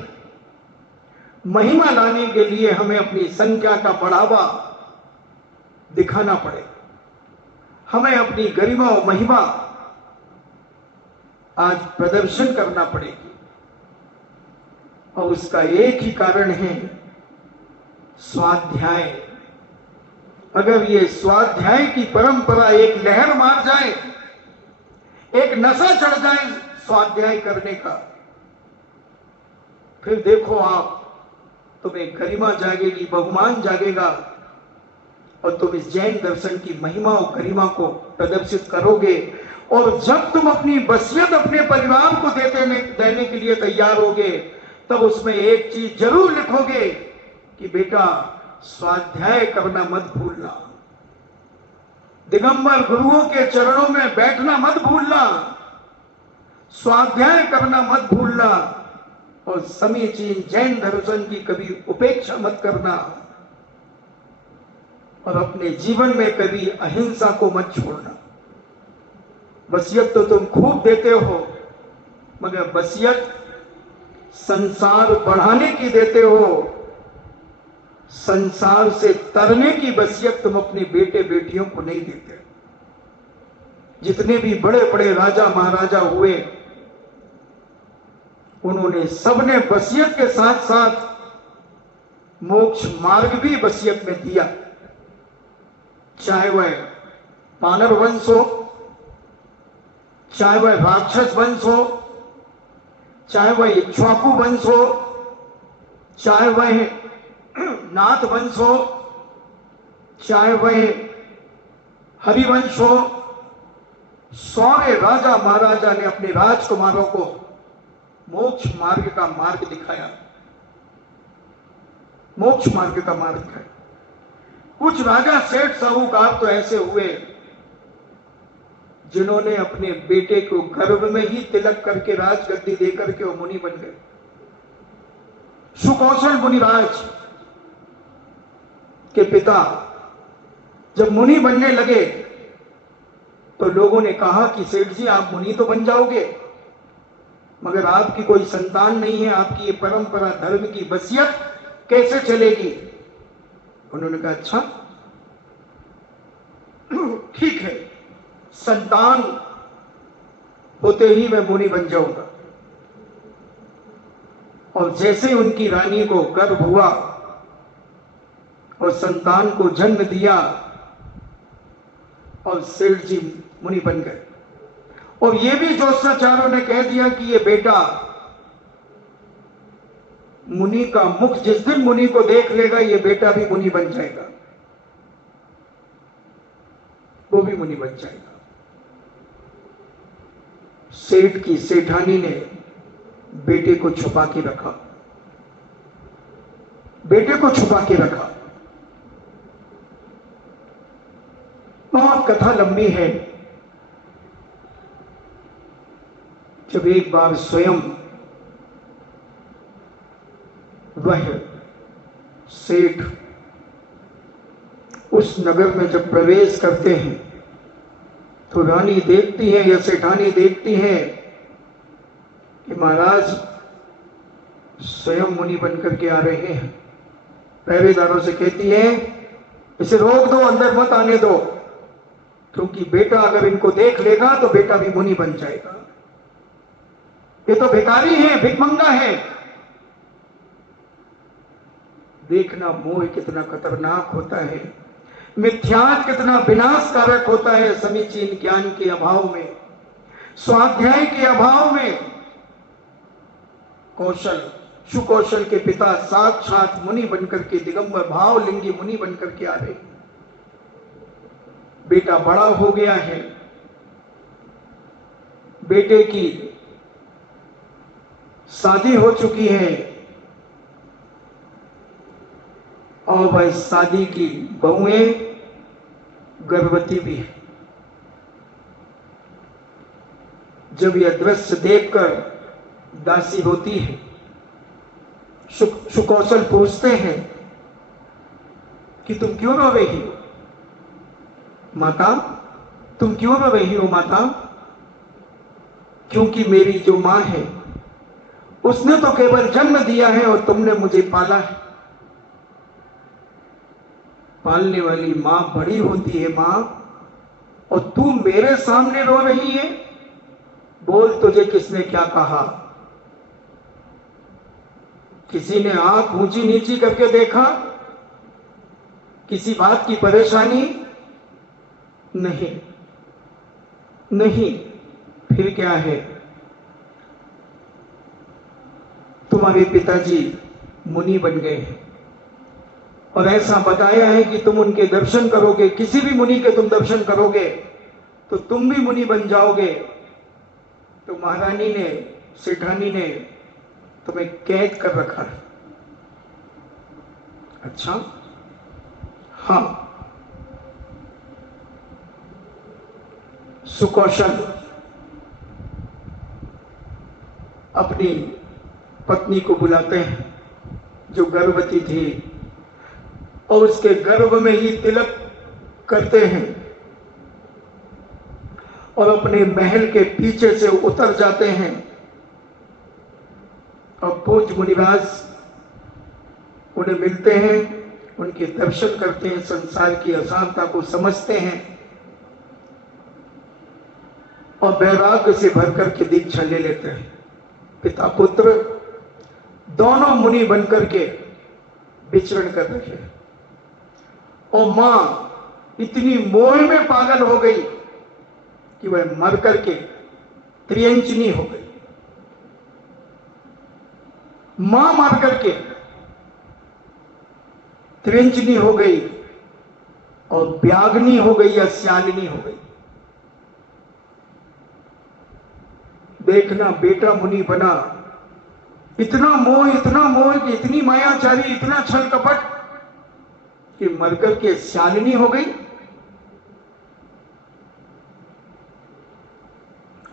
महिमा लाने के लिए हमें अपनी संख्या का बढ़ावा दिखाना पड़े, हमें अपनी गरिमा और महिमा आज प्रदर्शन करना पड़ेगी। और उसका एक ही कारण है स्वाध्याय। अगर ये स्वाध्याय की परंपरा एक लहर मार जाए, एक नशा चढ़ जाए स्वाध्याय करने का, फिर देखो आप, तुम्हें गरिमा जागेगी, बहुमान जागेगा और तुम इस जैन दर्शन की महिमा और गरिमा को प्रदर्शित करोगे। और जब तुम अपनी वसीयत अपने परिवार को देने के लिए तैयार होगे, तब उसमें एक चीज जरूर लिखोगे कि बेटा स्वाध्याय करना मत भूलना, दिगंबर गुरुओं के चरणों में बैठना मत भूलना, स्वाध्याय करना मत भूलना और समीचीन जैन दर्शन की कभी उपेक्षा मत करना और अपने जीवन में कभी अहिंसा को मत छोड़ना। वसीयत तो तुम खूब देते हो, मगर वसीयत संसार बढ़ाने की देते हो, संसार से तरने की वसीयत तुम अपने बेटे बेटियों को नहीं देते। जितने भी बड़े बड़े राजा महाराजा हुए, उन्होंने सबने वसीयत के साथ साथ मोक्ष मार्ग भी वसीयत में दिया, चाहे वह वानर वंश हो, चाहे वह राक्षस वंश हो, चाहे वह इक्ष्वाकु वंश हो, चाहे वह नाथ वंश हो, चाहे वह हरिवंश हो। सारे राजा महाराजा ने अपने राजकुमारों को मोक्ष मार्ग का मार्ग दिखाया, मोक्ष मार्ग का मार्ग दिखाया। कुछ राजा सेठ साहूकार तो ऐसे हुए जिन्होंने अपने बेटे को गर्भ में ही तिलक करके राजगद्दी देकर के वो मुनि बन गए। सुकौशल मुनिराज के पिता जब मुनि बनने लगे तो लोगों ने कहा कि सेठ जी आप मुनि तो बन जाओगे, मगर आपकी कोई संतान नहीं है, आपकी ये परंपरा धर्म की वसीयत कैसे चलेगी? उन्होंने कहा अच्छा ठीक है, संतान होते ही मैं मुनि बन जाऊंगा। और जैसे उनकी रानी को गर्भ हुआ और संतान को जन्म दिया और सेठ जी मुनि बन गए। और ये भी ज्योतिषाचार्यों ने कह दिया कि ये बेटा मुनि का मुख जिस दिन मुनि को देख लेगा, ये बेटा भी मुनि बन जाएगा, वो भी मुनि बन जाएगा। सेठ की सेठानी ने बेटे को छुपा के रखा, बेटे को छुपा के रखा। बहुत कथा लंबी है। जब एक बार स्वयं वह सेठ उस नगर में जब प्रवेश करते हैं तो रानी देखती है या सेठानी देखती है कि महाराज स्वयं मुनि बनकर के आ रहे हैं। पहरेदारों से कहती है इसे रोक दो, अंदर मत आने दो, क्योंकि बेटा अगर इनको देख लेगा तो बेटा भी मुनि बन जाएगा। ये तो भिखारी है, भिखमंगा है। देखना मोह कितना खतरनाक होता है, मिथ्यात्व कितना विनाशकारक होता है समीचीन ज्ञान के अभाव में, स्वाध्याय के अभाव में। कौशल, सुकौशल के पिता साक्षात मुनि बनकर के, दिगंबर भावलिंगी मुनि बनकर के आ रहे। बेटा बड़ा हो गया है, बेटे की शादी हो चुकी है और वह शादी की बहुएं गर्भवती भी है। जब यह दृश्य देखकर दासी होती है, सुकौशल पूछते हैं कि तुम क्यों रो रही हो माता, तुम क्यों रो रही हो माता? क्योंकि मेरी जो मां है उसने तो केवल जन्म दिया है और तुमने मुझे पाला है। पालने वाली मां बड़ी होती है मां, और तू मेरे सामने रो रही है। बोल, तुझे किसने क्या कहा? किसी ने आंख ऊंची नीची करके देखा? किसी बात की परेशानी? नहीं नहीं। फिर क्या है? तुम्हारे पिताजी मुनि बन गए हैं और ऐसा बताया है कि तुम उनके दर्शन करोगे, किसी भी मुनि के तुम दर्शन करोगे तो तुम भी मुनि बन जाओगे। तो महारानी ने, सेठानी ने तुम्हें कैद कर रखा है। अच्छा, हाँ। सुकौशल अपनी पत्नी को बुलाते हैं जो गर्भवती थी, और उसके गर्भ में ही तिलक करते हैं और अपने महल के पीछे से उतर जाते हैं और पूज्य मुनिराज उन्हें मिलते हैं, उनके दर्शन करते हैं, संसार की असारता को समझते हैं और वैराग्य से भरकर के दीक्षा ले लेते हैं। पिता पुत्र दोनों मुनि बनकर के विचरण कर रहे हैं और मां इतनी मोह में पागल हो गई कि वह मर करके त्रियंचनी हो गई। मां मर करके त्रियंचनी हो गई और ब्यागनी हो गई या श्यालिनी हो गई। देखना, बेटा मुनि बना, इतना मोह कि इतनी मायाचारी, इतना छल कपट कि मरकर के श्यालिनी हो गई।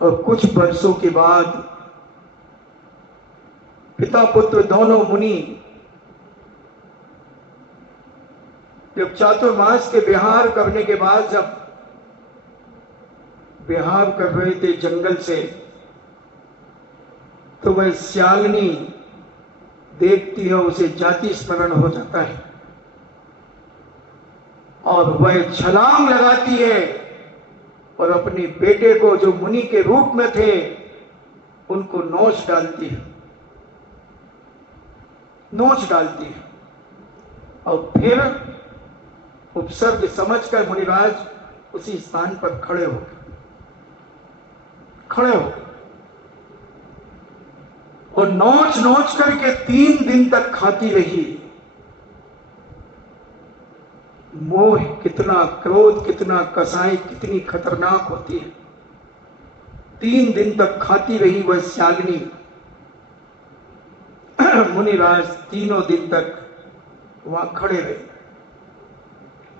और कुछ वर्षों के बाद पिता पुत्र दोनों मुनि जब चातुर्मास के विहार करने के बाद, जब विहार कर रहे थे जंगल से, तो वह श्यालिनी देखती है, उसे जाति स्मरण हो जाता है और वह छलांग लगाती है और अपने बेटे को, जो मुनि के रूप में थे, उनको नोच डालती है, नोच डालती है। और फिर उपसर्ग समझकर मुनिराज उसी स्थान पर खड़े हो और नोच नोच करके 3 दिन तक खाती रही। मोह कितना, क्रोध कितना, कसाई कितनी खतरनाक होती है। 3 दिन तक खाती रही वह श्यालिनी। मुनिराज 3 दिन तक वहां खड़े रहे,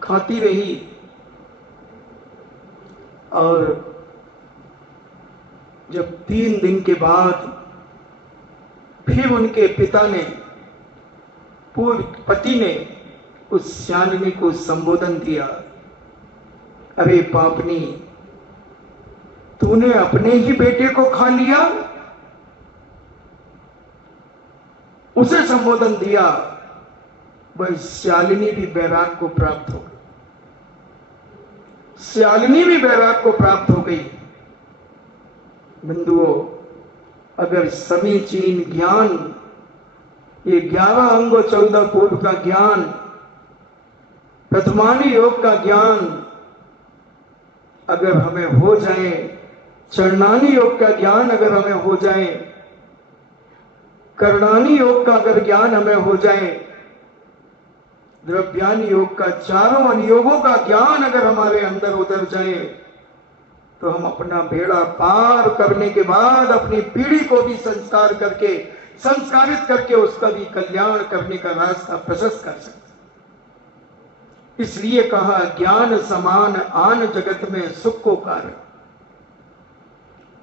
खाती रही। और जब 3 दिन के बाद फिर उनके पिता ने, पूर्व पति ने उस श्यालिनी को संबोधन दिया, अरे पापनी, तूने अपने ही बेटे को खा लिया। उसे संबोधन दिया, वह श्यालिनी भी वैराग को प्राप्त हो गई। श्यालिनी भी बैराग को प्राप्त हो गई। बिंदुओं, अगर समीचीन ज्ञान, ये 11 अंग 14 पूर्व का ज्ञान, प्रथमानी योग का ज्ञान अगर हमें हो जाए, चरणानी योग का ज्ञान अगर हमें हो जाए, करणानी योग का अगर ज्ञान हमें हो जाए, द्रव्यानी योग का, चारों अनुयोगों का ज्ञान अगर हमारे अंदर उतर जाए, तो हम अपना बेड़ा पार करने के बाद अपनी पीढ़ी को भी संस्कारित करके उसका भी कल्याण करने का रास्ता प्रशस्त कर सकते। इसलिए कहा, ज्ञान समान आन जगत में सुख को कारण।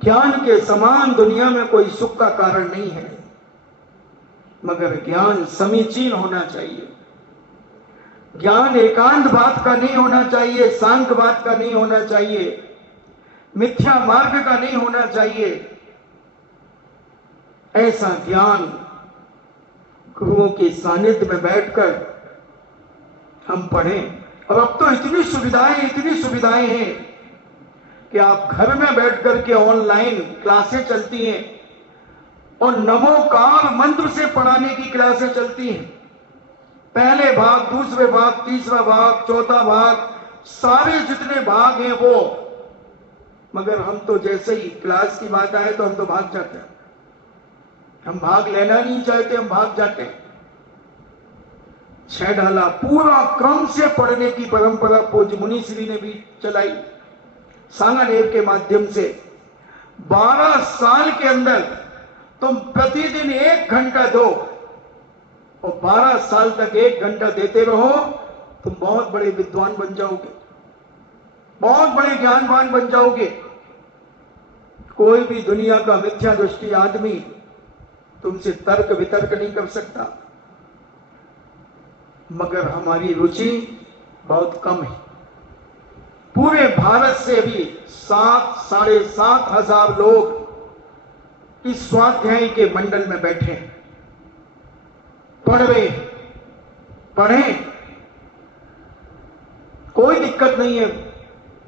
ज्ञान के समान दुनिया में कोई सुख का कारण नहीं है, मगर ज्ञान समीचीन होना चाहिए। ज्ञान एकांत बात का नहीं होना चाहिए, सांख्य बात का नहीं होना चाहिए, मिथ्या मार्ग का नहीं होना चाहिए। ऐसा ज्ञान गुरुओं के सानिध्य में बैठकर हम पढ़ें। और अब तो इतनी सुविधाएं हैं कि आप घर में बैठ करके ऑनलाइन क्लासें चलती हैं और नमोकार मंत्र से पढ़ाने की क्लासें चलती हैं। पहले भाग, दूसरे भाग, तीसरा भाग, चौथा भाग, सारे जितने भाग हैं वो। मगर हम तो जैसे ही क्लास की बात आए तो हम तो भाग जाते हैं। हम भाग लेना नहीं चाहते, हम भाग जाते हैं। 6 ढाला पूरा क्रम से पढ़ने की परंपरा पूज्य मुनि श्री ने भी चलाई, सांगानेर के माध्यम से। 12 साल के अंदर तुम प्रतिदिन 1 घंटा दो और 12 साल तक 1 घंटा देते रहो, तुम बहुत बड़े विद्वान बन जाओगे, बहुत बड़े ज्ञानवान बन जाओगे। कोई भी दुनिया का मिथ्या दृष्टि आदमी तुमसे तर्क वितर्क नहीं कर सकता। मगर हमारी रुचि बहुत कम है। पूरे भारत से भी 7,500 लोग इस स्वाध्याय के मंडल में बैठे हैं, पढ़ रहे हैं। पढ़ें, कोई दिक्कत नहीं है।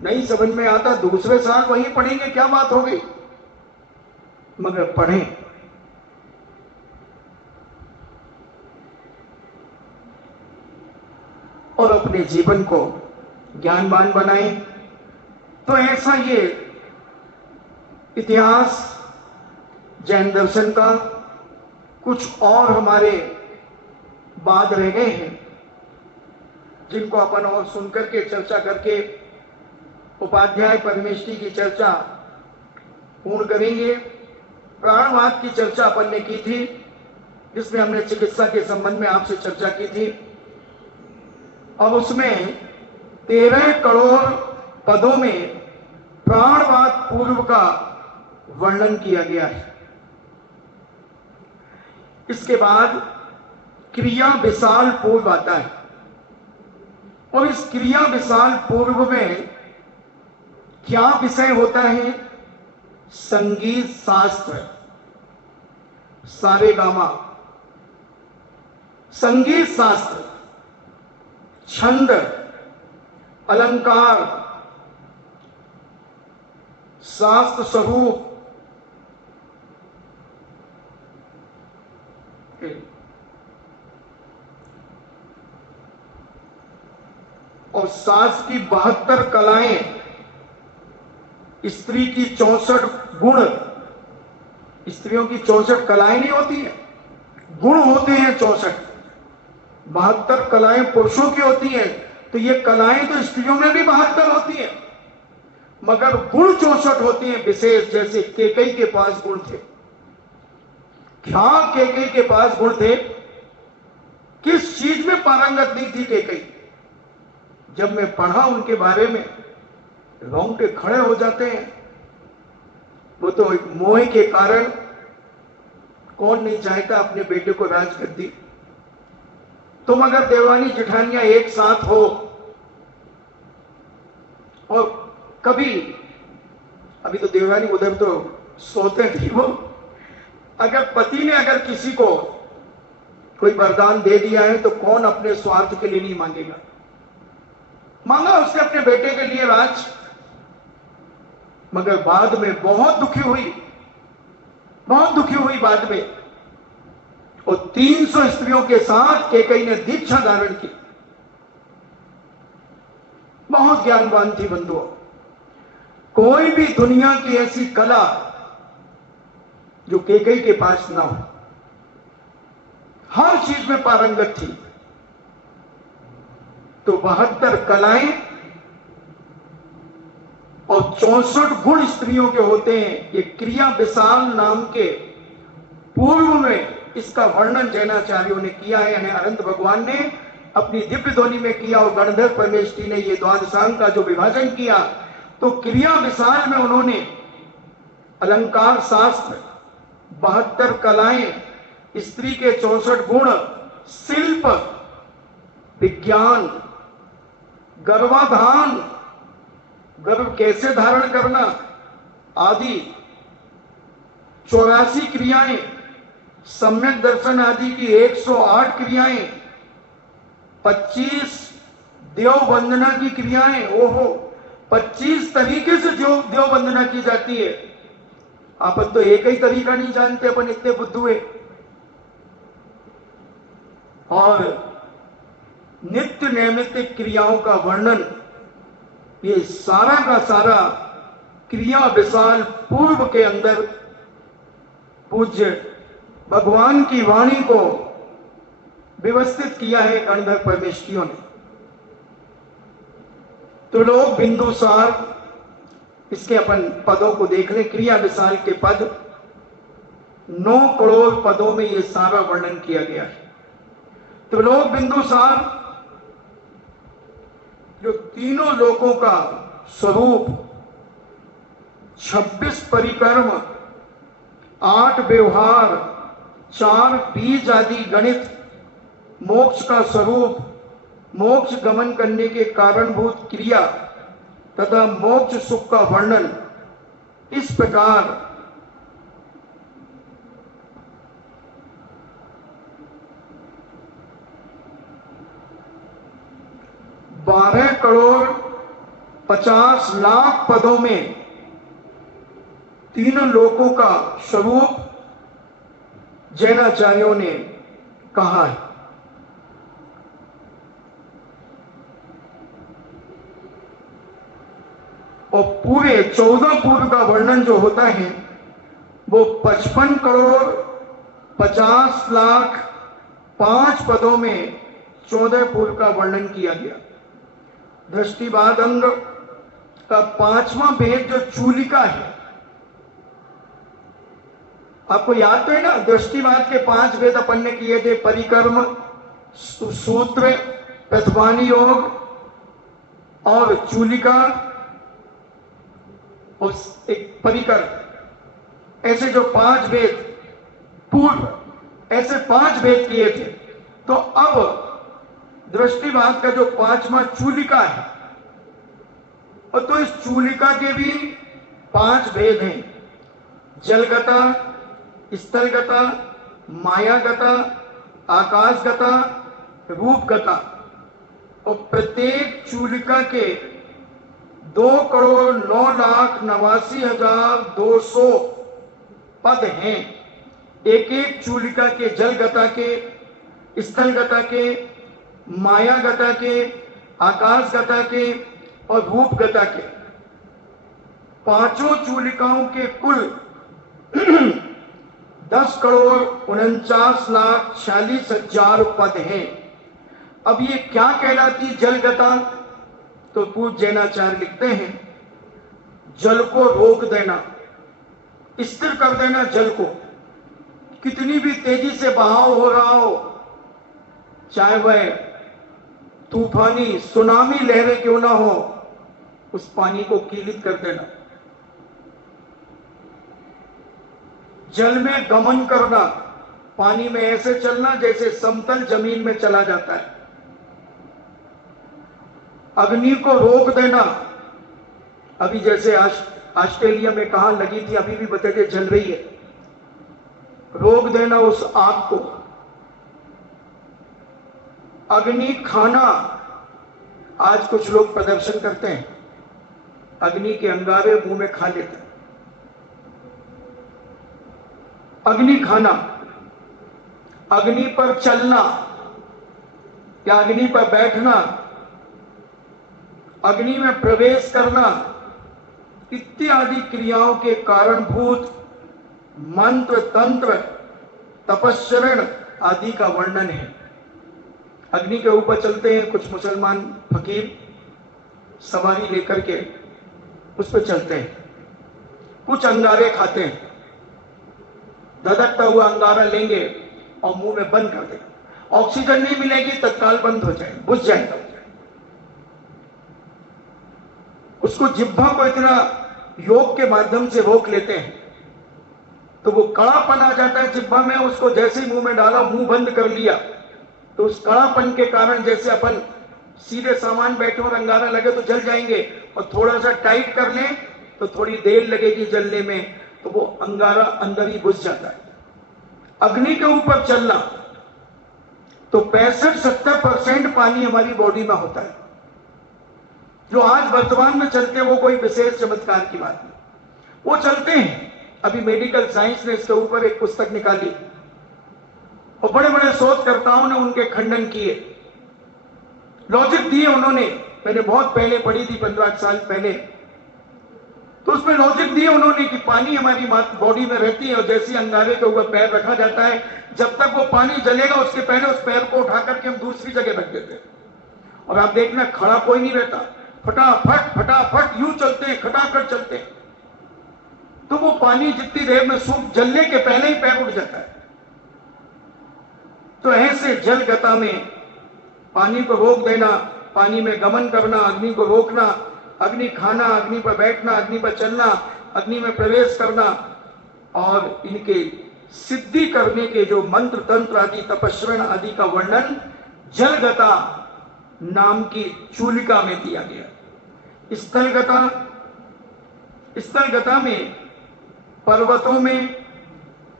नहीं समझ में आता दूसरे साल वही पढ़ेंगे, क्या बात हो गई, मगर पढ़ें। और अपने जीवन को ज्ञानवान बनाएं। तो ऐसा ये इतिहास जैन दर्शन का कुछ और हमारे बाद रह गए हैं, जिनको अपन और सुनकर के चर्चा करके उपाध्याय परमेष्टि की चर्चा पूर्ण करेंगे। प्राणवाद की चर्चा अपन ने की थी, जिसमें हमने चिकित्सा के संबंध में आपसे चर्चा की थी। अब उसमें 13 करोड़ पदों में प्राणवाद पूर्व का वर्णन किया गया है। इसके बाद क्रिया विशाल पूर्व आता है, और इस क्रिया विशाल पूर्व में क्या विषय होता है? संगीत शास्त्र, सारेगामा, संगीत शास्त्र, छंद, अलंकार, शास्त्र स्वरूप, और शास्त्र की 72 कलाएं, स्त्री की 64 गुण। स्त्रियों की 64 कलाएं नहीं होती हैं, गुण होते हैं 64। 72 कलाएं पुरुषों की होती हैं, तो ये कलाएं तो स्त्रियों में भी 72 होती हैं, मगर गुण 64 होती हैं विशेष। जैसे केकई के पास गुण थे। क्या केकई के पास गुण थे? किस चीज में पारंगत नहीं थी केकई? जब मैं पढ़ा उनके बारे में, रोंगटे खड़े हो जाते हैं। वो तो एक मोह के कारण, कौन नहीं चाहता अपने बेटे को राजगद्दी। तुम अगर देवानी जेठानियां एक साथ हो, और कभी, अभी तो देवानी उधर तो सोते थी वो, अगर पति ने अगर किसी को कोई वरदान दे दिया है तो कौन अपने स्वार्थ के लिए नहीं मांगेगा? मांगा उसने अपने बेटे के लिए राज, मगर बाद में बहुत दुखी हुई बाद में, और 300 स्त्रियों के साथ कैकेयी ने दीक्षा धारण की। बहुत ज्ञानवान थी बंधुओं। कोई भी दुनिया की ऐसी कला जो कैकेयी के पास ना हो, हर चीज में पारंगत थी। तो 72 कलाएं और 64 गुण स्त्रियों के होते हैं। ये क्रिया विशाल नाम के पूर्व में इसका वर्णन जैनाचार्यों ने किया है, यानी अनंत भगवान ने अपनी दिव्य ध्वनि में किया और गणधर परमेष्ठी ने ये द्वादशांग का जो विभाजन किया, तो क्रिया विशाल में उन्होंने अलंकार शास्त्र, 72 कलाएं, स्त्री के 64 गुण, शिल्प, विज्ञान, गर्भाधान, गर्भ कैसे धारण करना आदि 84 क्रियाएं, सम्यक दर्शन आदि की 108 क्रियाएं, 25 देव वंदना की क्रियाएं। ओहो, 25 तरीके से देव वंदना की जाती है। अपन तो एक ही तरीका नहीं जानते, अपन इतने बुद्धू है। और नित्य नैमित्तिक क्रियाओं का वर्णन, ये सारा का सारा क्रिया विशाल पूर्व के अंदर पूज्य भगवान की वाणी को व्यवस्थित किया है गणधर परमेष्ठियों ने। तो लोग बिंदुसार, इसके अपन पदों को देख लें। क्रिया विशाल के पद 9 करोड़ पदों में ये सारा वर्णन किया गया है। तो लोग बिंदुसार जो तीनों लोकों का स्वरूप, 26 परिक्रम, 8 व्यवहार, 4 बीज आदि गणित, मोक्ष का स्वरूप, मोक्ष गमन करने के कारणभूत क्रिया तथा मोक्ष सुख का वर्णन, इस प्रकार 12 करोड़ 50 लाख पदों में तीनों लोकों का स्वरूप जैनाचार्यों ने कहा है। और पूरे 14 पूर्व का वर्णन जो होता है वो 55 करोड़ 50 लाख 5 पदों में 14 पूर्व का वर्णन किया गया। दृष्टिवाद अंग का 5वां भेद जो चूलिका है, आपको याद तो है ना, दृष्टिवाद के 5 भेद अपन ने किए थे, परिक्रम, सूत्र, प्रथमानी योग और चूलिका और एक परिकर, ऐसे जो 5 भेद पूर्व, ऐसे 5 भेद किए थे। तो अब दृष्टिवाद का जो 5वां चूलिका है, और तो इस चूलिका के भी 5 भेद हैं, जलगता, स्थलगता, मायागता, आकाशगता, रूपगता। और प्रत्येक चूलिका के 2 करोड़ 9 लाख 89,200 पद हैं। एक एक चूलिका के, जलगता के, स्थलगता के, मायागता के, आकाशगता के और रूपगता के, 5 चूलिकाओं के कुल 10 करोड़ 49 लाख 46,000 पद हैं। अब ये क्या कहलाती जलगता? तो पूज्य जैनाचार्य लिखते हैं, जल को रोक देना, स्थिर कर देना जल को। कितनी भी तेजी से बहाव हो रहा हो, चाहे वह तूफानी सुनामी लहरें क्यों ना हो, उस पानी को कीलित कर देना। जल में गमन करना, पानी में ऐसे चलना जैसे समतल जमीन में चला जाता है। अग्नि को रोक देना, अभी जैसे ऑस्ट्रेलिया में कहां लगी थी, अभी भी बताइए जल रही है, रोक देना उस आग को। अग्नि खाना, आज कुछ लोग प्रदर्शन करते हैं, अग्नि के अंगारे मुंह में खा लेते हैं। अग्नि खाना, अग्नि पर चलना या अग्नि पर बैठना, अग्नि में प्रवेश करना इत्यादि क्रियाओं के कारणभूत मंत्र, तंत्र, तपस्चरण आदि का वर्णन है। अग्नि के ऊपर चलते हैं कुछ मुसलमान फकीर, सवारी लेकर के उस पर चलते हैं। कुछ अंगारे खाते हैं, धधकता हुआ अंगारा लेंगे और मुंह में बंद कर देंगे। ऑक्सीजन नहीं मिलेगी, तत्काल बंद हो जाए, बुझ जाएगा। उसको जिह्वा को इतना योग के माध्यम से रोक लेते हैं तो वो कड़ापन आ जाता है जिह्वा में। उसको जैसे ही मुंह में डाला, मुंह बंद कर लिया, तो उस कड़ापन के कारण जैसे अपन सीधे सामान बैठे और अंगारा लगे तो जल जाएंगे, और थोड़ा सा टाइट कर लें तो थोड़ी देर लगेगी जलने में, तो वो अंगारा अंदर ही बुझ जाता है। अग्नि के ऊपर चलना तो 65-70% पानी हमारी बॉडी में होता है। जो आज वर्तमान में चलते हैं वो कोई विशेष चमत्कार की बात नहीं, वो चलते हैं। अभी मेडिकल साइंस ने इसके ऊपर एक पुस्तक निकाली और बड़े बड़े शोधकर्ताओं ने उनके खंडन किए, लॉजिक दिए उन्होंने। मैंने बहुत पहले पढ़ी थी, 15 साल पहले, तो उसमें लॉजिक दिए उन्होंने कि पानी हमारी बॉडी में रहती है और जैसे अंगारे के ऊपर पैर रखा जाता है, जब तक वो पानी जलेगा उसके पहले उस पैर को उठा करके हम दूसरी जगह रख देते हैं। और आप देखना, खड़ा कोई नहीं रहता, फटाफट फटाफट यूं चलते हैं, खटाखट चलते हैं। तो वो पानी जितनी देर में सूख, जलने के पहले ही पैर उठ जाता है। तो ऐसे जल गता में पानी को रोक देना, पानी में गमन करना, अग्नि को रोकना, अग्नि खाना, अग्नि पर बैठना, अग्नि पर चलना, अग्नि में प्रवेश करना, और इनके सिद्धि करने के जो मंत्र, तंत्र आदि, तपस्वरण आदि का वर्णन जलगता नाम की चूलिका में दिया गया। स्थलगता में पर्वतों में,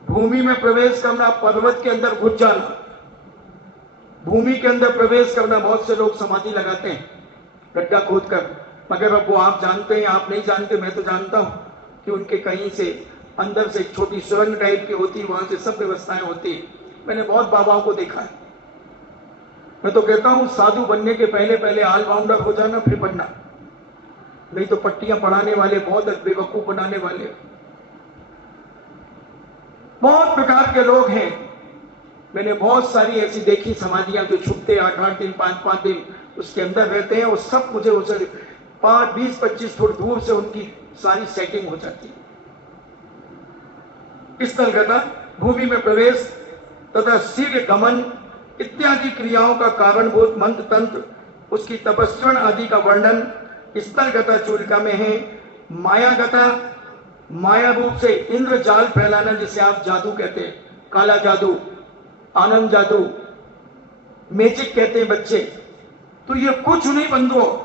भूमि में प्रवेश करना, पर्वत के अंदर घुस जाना, भूमि के अंदर प्रवेश करना। बहुत से लोग समाधि लगाते हैं गड्ढा खोदकर, मगर अब वो आप जानते हैं, आप नहीं जानते, मैं तो जानता हूं कि उनके कहीं से अंदर से एक छोटी सुरंग टाइप की होती है, वहां से सब व्यवस्थाएं होती है। मैंने बहुत बाबाओं को देखा है। मैं तो कहता हूं साधु बनने के पहले पहले ऑलराउंडर हो जाना, फिर बनना, नहीं तो पट्टियां पढ़ाने वाले, बहुत बेवकूफ बनाने वाले, बहुत प्रकार के लोग हैं। मैंने बहुत सारी ऐसी देखी समाधियां जो छुपते 8-8 दिन, 5-5 दिन उसके अंदर रहते हैं, और सब मुझे उसे 20-25 फुट दूर से उनकी सारी सेटिंग हो जाती है। स्थलगता, भूमि में प्रवेश तथा शीघ्र गमन इत्यादि क्रियाओं का कारणभूत मंत्र, तंत्र, उसकी तपस्वरण आदि का वर्णन स्थलगता चूलिका में है। मायागता, माया रूप से इंद्रजाल फैलाना, जिसे आप जादू कहते हैं, काला जादू, आनंद जादू, मैजिक कहते हैं बच्चे। तो ये कुछ नहीं बंधुओं,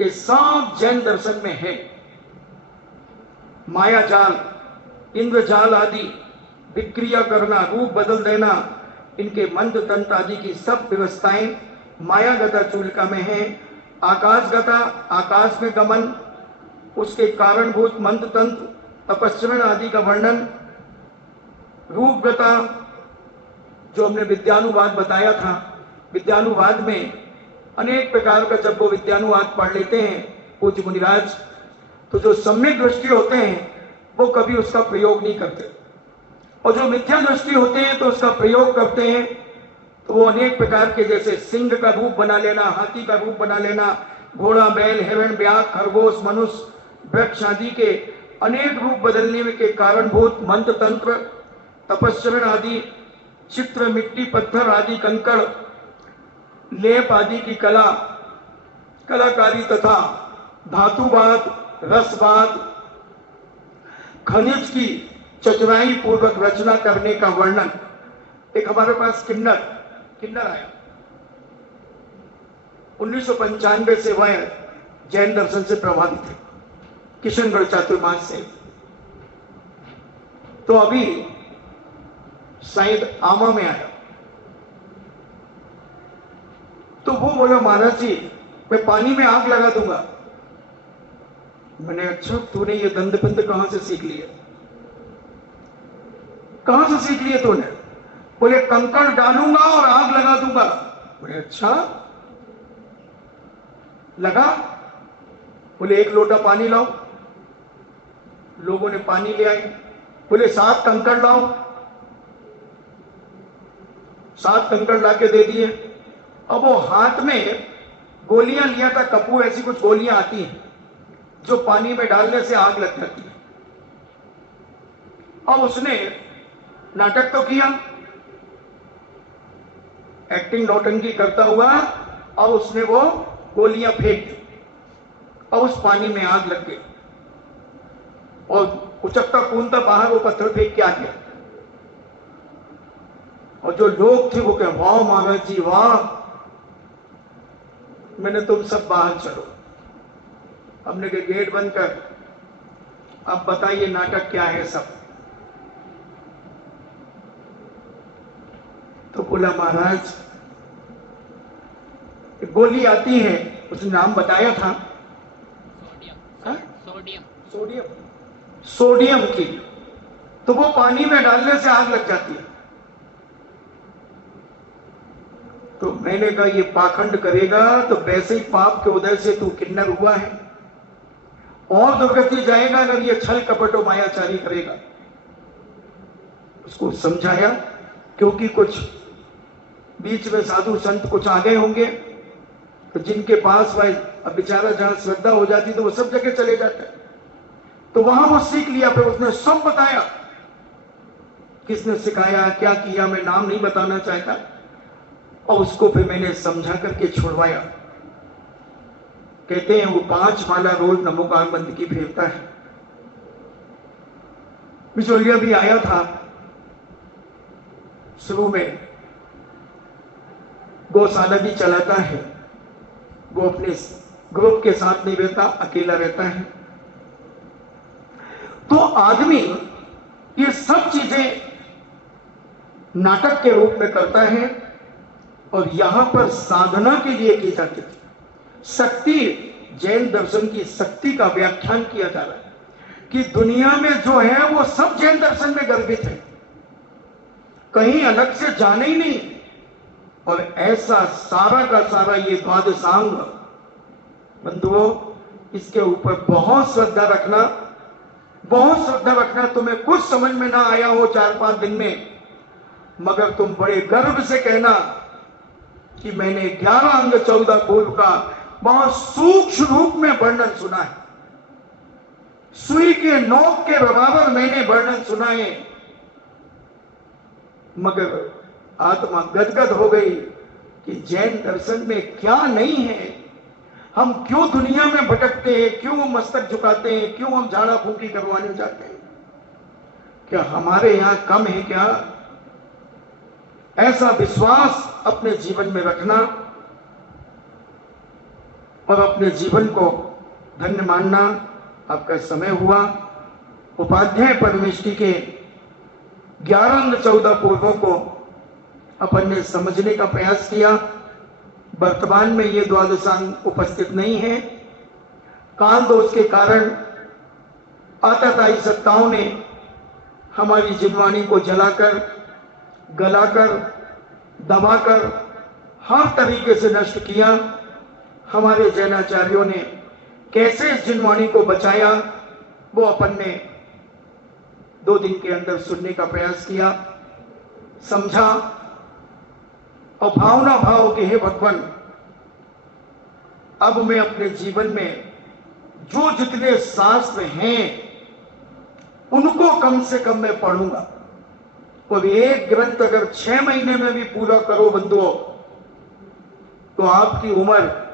ये सब जैन दर्शन में है। माया जाल, इंद्रजाल आदि, विक्रिया करना, रूप बदल देना, इनके मंत्र, तंत्र आदि की सब व्यवस्थाएं मायागता चूलिका में है। आकाशगता, आकाश में गमन, उसके कारणभूत मंत्र, तंत्र, तपस्वरण आदि का वर्णन। रूपगता, जो हमने विद्यानुवाद बताया था, विद्यानुवाद में अनेक प्रकार का, जब वो विद्यानुवाद पढ़ लेते हैं पूज्य मुनिराज, तो जो सम्यक दृष्टि होते हैं वो कभी उसका प्रयोग नहीं करते, और जो मिथ्या दृष्टि होते हैं तो उसका प्रयोग करते हैं। तो वो अनेक प्रकार के, जैसे सिंह का रूप बना लेना, हाथी का रूप बना लेना, घोड़ा, बैल, हिरण, ब्याघ, खरगोश, मनुष्य, वृक्ष आदि के अनेक रूप बदलने के कारणभूत मंत्र, तंत्र, तपस्वरण आदि, चित्र, मिट्टी, पत्थर आदि, कंकड़, लेप आदि की कलाकारी तथा धातुवाद, रसवाद, खनिज की चतुराई पूर्वक रचना करने का वर्णन। एक हमारे पास किन्नर आया 1995 से, वह जैन दर्शन से प्रभावित है, किशनगढ़ चातुर्मास से। तो अभी शायद आमा में आया, तो वो बोला महाराज जी मैं पानी में आग लगा दूंगा। मैंने अच्छा तूने ये दंड बंद कहां से सीख लिया? कहां से सीख लिए तूने? बोले कंकड़ डालूंगा और आग लगा दूंगा। बोले अच्छा लगा? बोले 1 लोटा पानी लाओ। लोगों ने पानी ले आए। बोले 7 कंकड़ लाओ। 7 कंकड़ लाके दे दिए। अब वो हाथ में गोलियां लिया था, कपूर ऐसी कुछ गोलियां आती हैं जो पानी में डालने से आग लग जाती है। अब उसने नाटक तो किया, एक्टिंग नौटंकी करता हुआ, अब उसने वो गोलियां फेंक दी। अब उस पानी में आग लग गई और उचकता कूदता बाहर वो पत्थर फेंक के आ गया। और जो लोग थे वो कहे वाह महाराज जी वाह। मैंने तुम सब बाहर चलो। हमने कहा गेट बंद कर, अब बताइए नाटक क्या है सब। तो बोला महाराज गोली आती है, उसने नाम बताया था सोडियम की, तो वो पानी में डालने से आग लग जाती है। तो मैंने कहा ये पाखंड करेगा तो वैसे ही पाप के उदय से तू किन्नर हुआ है, और दुर्गति जाएगा अगर ये छल कपट और मायाचारी करेगा। उसको समझाया, क्योंकि कुछ बीच में साधु संत कुछ आ गए होंगे, तो जिनके पास वह अब बेचारा जहां श्रद्धा हो जाती तो वो सब जगह चले जाते, तो वहां वो सीख लिया। फिर उसने सब बताया, किसने सिखाया क्या किया, मैं नाम नहीं बताना चाहता। और उसको फिर मैंने समझा करके छुड़वाया। कहते हैं वो 5 माला रोज नमोकार बंद की फेरता है। बिचौलिया भी आया था शुरू में, गौशाला भी चलाता है, वो अपने ग्रुप के साथ नहीं रहता, अकेला रहता है। तो आदमी ये सब चीजें नाटक के रूप में करता है, और यहां पर साधना के लिए की जाती थी। शक्ति, जैन दर्शन की शक्ति का व्याख्यान किया जा रहा है कि दुनिया में जो है वो सब जैन दर्शन में गर्भित है, कहीं अलग से जाने ही नहीं। और ऐसा सारा का सारा ये द्वादशांग बंधुओं, इसके ऊपर बहुत श्रद्धा रखना, बहुत श्रद्धा रखना। तुम्हें कुछ समझ में ना आया हो 4-5 दिन में, मगर तुम बड़े गर्व से कहना कि मैंने 11 अंग 14 पूर्व का बहुत सूक्ष्म रूप में वर्णन सुना है। सुई के नोक के बराबर मैंने वर्णन सुना है, मगर आत्मा गदगद हो गई कि जैन दर्शन में क्या नहीं है। हम क्यों दुनिया में भटकते हैं, क्यों हम मस्तक झुकाते हैं, क्यों हम झाड़ा फूंकी करवाने जाते हैं? क्या हमारे यहां कम है क्या? ऐसा विश्वास अपने जीवन में रखना और अपने जीवन को धन्य मानना। आपका समय हुआ। उपाध्याय परमेष्टि के 11 अंग 14 पूर्वों को अपन ने समझने का प्रयास किया। वर्तमान में ये द्वादशांग उपस्थित नहीं है। काल दोष के कारण आताताई सत्ताओं ने हमारी जिनवाणी को जलाकर, गलाकर, दबाकर हर तरीके से नष्ट किया। हमारे जैनाचार्यों ने कैसे इस जिनवाणी को बचाया, वो अपन ने 2 दिन के अंदर सुनने का प्रयास किया, समझा। और भावना भाव के हे भगवान, अब मैं अपने जीवन में जो जितने शास्त्र हैं उनको कम से कम मैं पढ़ूंगा। और एक ग्रंथ अगर 6 महीने में भी पूरा करो बंधुओं, तो आपकी उम्र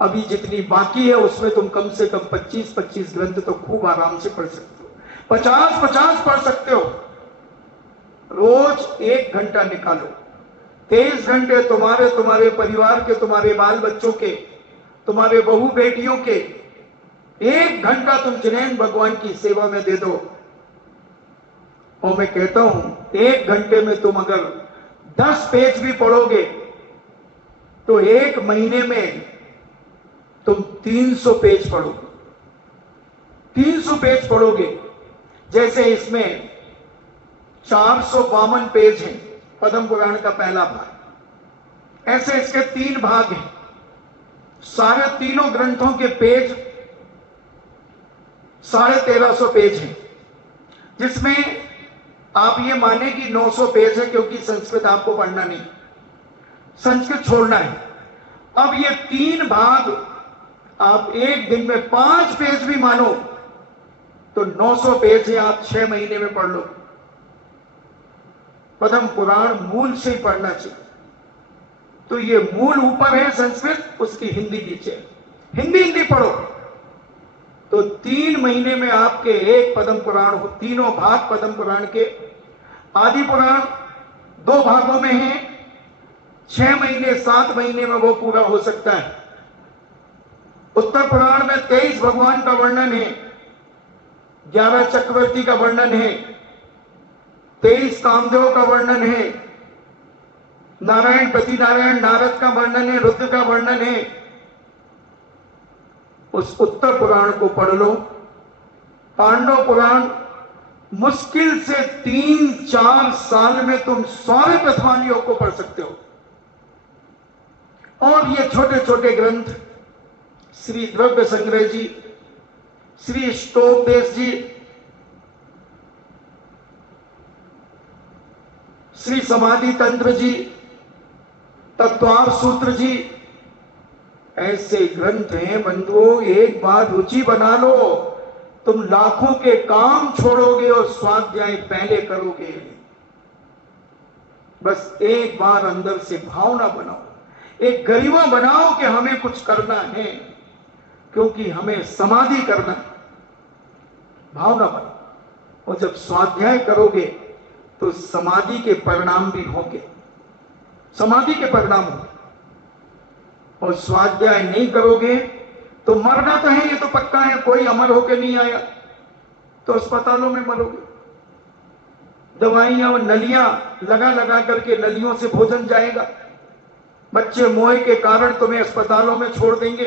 अभी जितनी बाकी है उसमें तुम कम से कम 25-25 ग्रंथ तो खूब आराम से पढ़ सकते हो। 50-50 पढ़ सकते हो। रोज 1 घंटा निकालो। 23 घंटे तुम्हारे परिवार के, तुम्हारे बाल बच्चों के, तुम्हारे बहू बेटियों के 1 घंटा तुम जिनेन भगवान की सेवा में दे दो। और मैं कहता हूं 1 घंटे में तुम अगर 10 पेज भी पढ़ोगे तो 1 महीने में तुम 300 पेज पढ़ोगे। 300 पेज पढ़ोगे। जैसे इसमें 452 पेज हैं पद्म पुराण का पहला भाग, ऐसे इसके 3 भाग हैं। सारे तीनों ग्रंथों के पेज 1350 पेज हैं, जिसमें आप ये माने कि 900 पेज है, क्योंकि संस्कृत आपको पढ़ना नहीं, संस्कृत छोड़ना है। अब ये 3 भाग आप एक दिन में 5 पेज भी मानो तो 900 पेज है, आप 6 महीने में पढ़ लो। पद्म पुराण मूल से ही पढ़ना चाहिए। तो ये मूल ऊपर है संस्कृत, उसकी हिंदी नीचे है। हिंदी पढ़ो तो 3 महीने में आपके एक पद्म पुराण हो। तीनों भाग पद्म पुराण के, आदि पुराण 2 भागों में है, 6 महीने 7 महीने में वो पूरा हो सकता है। उत्तर पुराण में 23 भगवान का वर्णन है, 11 चक्रवर्ती का वर्णन है, 23 कामदेव का वर्णन है, नारायण पति नारायण नारद का वर्णन है, रुद्र का वर्णन है। उस उत्तर पुराण को पढ़ लो। पांडव पुराण मुश्किल से 3-4 साल में तुम सारे प्रथमान योग को पढ़ सकते हो। और ये छोटे छोटे ग्रंथ श्री द्रव्य संग्रह जी, श्री स्टोपदेश जी, श्री समाधि तंत्र जी, तत्वार सूत्र जी, ऐसे ग्रंथ हैं बंधुओं। एक बार रुचि बना लो, तुम लाखों के काम छोड़ोगे और स्वाध्याय पहले करोगे। बस एक बार अंदर से भावना बनाओ, एक गरिमा बनाओ कि हमें कुछ करना है, क्योंकि हमें समाधि करना है। भावना बनाओ, और जब स्वाध्याय करोगे तो समाधि के परिणाम भी होंगे, समाधि के परिणाम होंगे। और स्वाध्याय नहीं करोगे तो मरना तो है, ये तो पक्का है। कोई अमर होके नहीं आया, तो अस्पतालों में मरोगे। दवाइयां और नलियां लगा लगा करके नलियों से भोजन जाएगा। बच्चे मोह के कारण तुम्हें अस्पतालों में छोड़ देंगे,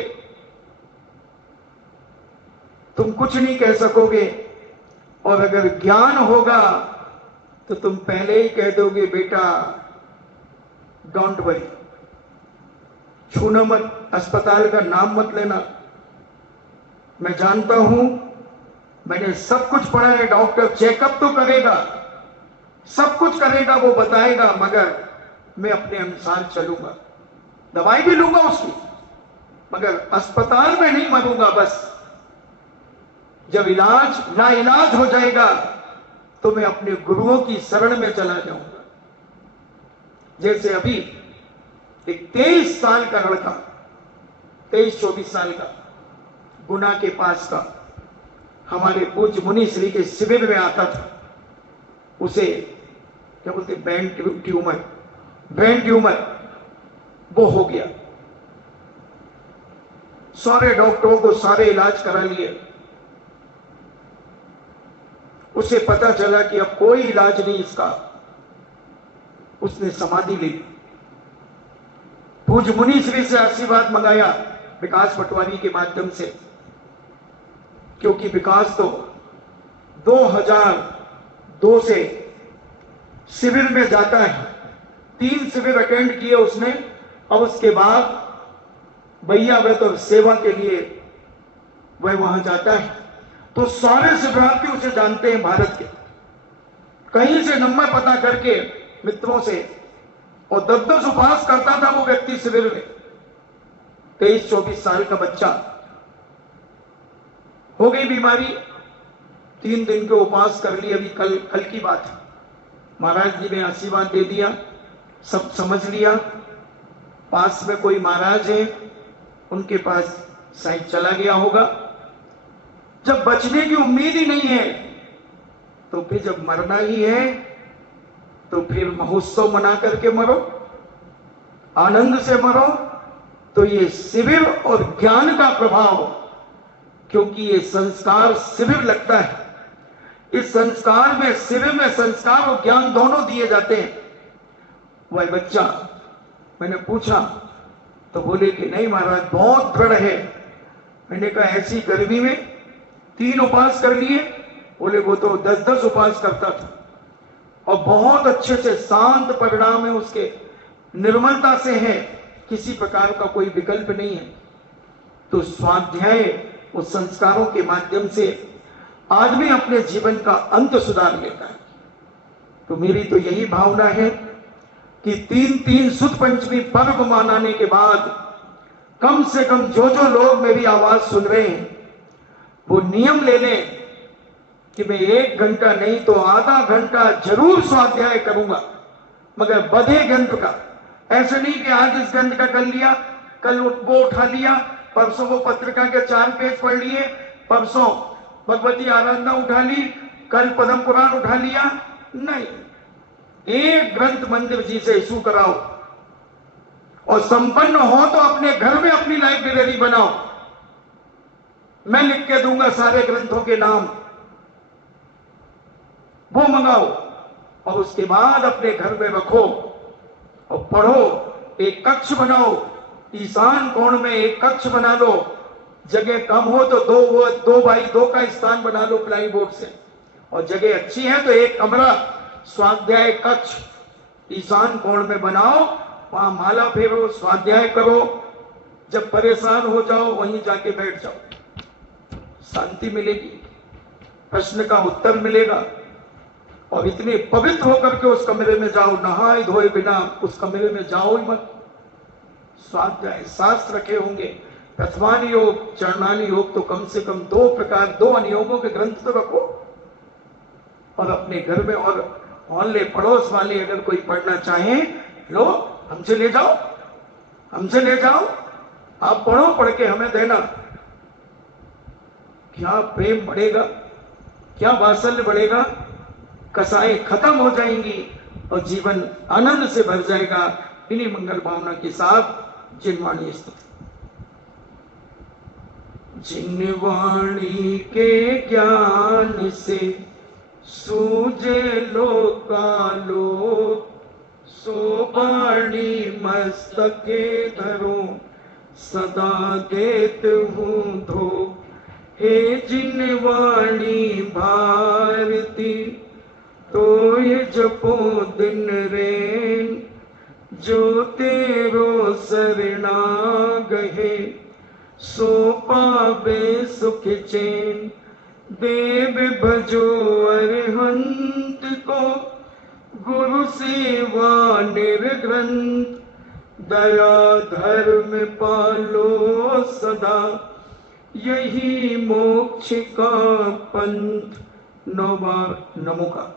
तुम कुछ नहीं कह सकोगे। और अगर ज्ञान होगा तो तुम पहले ही कह दोगे, बेटा डोंट वरी, छूना मत, अस्पताल का नाम मत लेना। मैं जानता हूं, मैंने सब कुछ पढ़ा है। डॉक्टर चेकअप तो करेगा, सब कुछ करेगा, वो बताएगा, मगर मैं अपने अनुसार चलूंगा, दवाई भी लूंगा उसकी, मगर अस्पताल में नहीं मरूंगा। बस जब इलाज ना इलाज हो जाएगा तो मैं अपने गुरुओं की शरण में चला जाऊंगा। जैसे अभी एक 23 साल का लड़का, 23-24 साल का, गुना के पास का, हमारे पूज्य मुनि श्री के शिविर में आता था। उसे क्या बोलते, ब्रेन ट्यूमर वो हो गया। सारे डॉक्टरों को सारे इलाज करा लिए, उसे पता चला कि अब कोई इलाज नहीं इसका। उसने समाधि ली, पूज्य मुनि श्री से आशीर्वाद मंगाया विकास पटवारी के माध्यम से, क्योंकि विकास तो 2002 से शिविर में जाता है। 3 शिविर अटेंड किए उसने। अब उसके बाद भैया वह तो सेवा के लिए वह वहां जाता है, तो सारे शिविरार्थी उसे जानते हैं भारत के। कहीं से नंबर पता करके मित्रों से, और 10-10 उपवास करता था वो व्यक्ति शिविर में। 23-24 साल का बच्चा, हो गई बीमारी, 3 दिन के उपवास कर लिए। अभी कल की बात है, महाराज जी ने आशीर्वाद दे दिया, सब समझ लिया। पास में कोई महाराज है, उनके पास शायद चला गया होगा। जब बचने की उम्मीद ही नहीं है, तो फिर जब मरना ही है तो फिर महोत्सव मना करके मरो, आनंद से मरो। तो ये शिविर और ज्ञान का प्रभाव, क्योंकि ये संस्कार शिविर लगता है, इस संस्कार में, शिविर में संस्कार और ज्ञान दोनों दिए जाते हैं। वह बच्चा, मैंने पूछा तो बोले कि नहीं महाराज बहुत दृढ़ है, मैंने कहा ऐसी गर्मी में 3 उपवास कर लिए? बोले वो तो 10-10 उपवास करता था और बहुत अच्छे से शांत परिणाम है उसके, निर्मलता से है, किसी प्रकार का कोई विकल्प नहीं है। तो स्वाध्याय उस संस्कारों के माध्यम से आदमी अपने जीवन का अंत सुधार लेता है। तो मेरी तो यही भावना है कि 3 सुद पंचमी पर्व मनाने के बाद कम से कम जो लोग मेरी आवाज सुन रहे हैं वो नियम ले लें कि मैं 1 घंटा नहीं तो आधा घंटा जरूर स्वाध्याय करूंगा, मगर बधे ग्रंथ का। ऐसे नहीं कि आज इस ग्रंथ का कर लिया, कल वो उठा लिया, परसों वो पत्रिका के 4 पेज पढ़ लिए, परसों भगवती आराधना उठा ली, कल पद्म पुराण उठा लिया। नहीं, एक ग्रंथ मंदिर जी से इशू कराओ और संपन्न हो तो अपने घर में अपनी लाइब्रेरी बनाओ। मैं लिख के दूंगा सारे ग्रंथों के नाम, वो मंगाओ और उसके बाद अपने घर में रखो और पढ़ो। एक कक्ष बनाओ, ईशान कोण में एक कक्ष बना लो, जगह कम हो तो 2x2 का स्थान बना लो प्लाईवुड से, और जगह अच्छी है तो एक कमरा स्वाध्याय कक्ष ईशान कोण में बनाओ, वहां माला फेरो, स्वाध्याय करो। जब परेशान हो जाओ वहीं जाके बैठ जाओ, शांति मिलेगी, प्रश्न का उत्तर मिलेगा। और इतने पवित्र होकर के उस कमरे में जाओ, नहाए धोए बिना उस कमरे में जाओ ही मत। स्वाध्याय शास्त्र रखे होंगे, प्रथमान योग, चरणानी योग, तो कम से कम 2 अनियोगों के ग्रंथ तो रखो और अपने घर में। और मोहल्ले पड़ोस वाले अगर कोई पढ़ना चाहे, लो हमसे ले जाओ, हमसे ले जाओ, आप पढ़ो, पढ़ के हमें देना। क्या प्रेम बढ़ेगा, क्या वात्सल्य बढ़ेगा, कसाएं खत्म हो जाएंगी और जीवन आनंद से भर जाएगा। इन्हीं मंगल भावना के साथ जिनवाणी स्तुति। जिनवाणी के ज्ञान से सूझे लोकालोक, सो वाणी मस्तके धरो, सदा देत हूँ धो। हे जिनवाणी भारती, तो ये जपो दिन रैन, जो तेरो सरना गहे, सो पावे सुख चैन। देव भजो अरहंत को, गुरु सेवा निर्ग्रंथ। दया धर्म पालो सदा, यही मोक्ष का पंथ। 9 बार नमो का।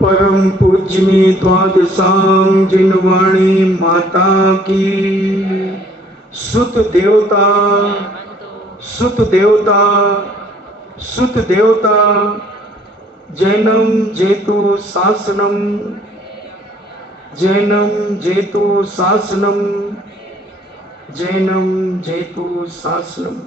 परम पूज्यनीय द्वादशांग जिनवाणी माता की। सुत देवता, सुत देवता, सुत देवता। जैनम जेतु शासनम, जैनम जेतु शासनम, जैनम जेतु शासनम।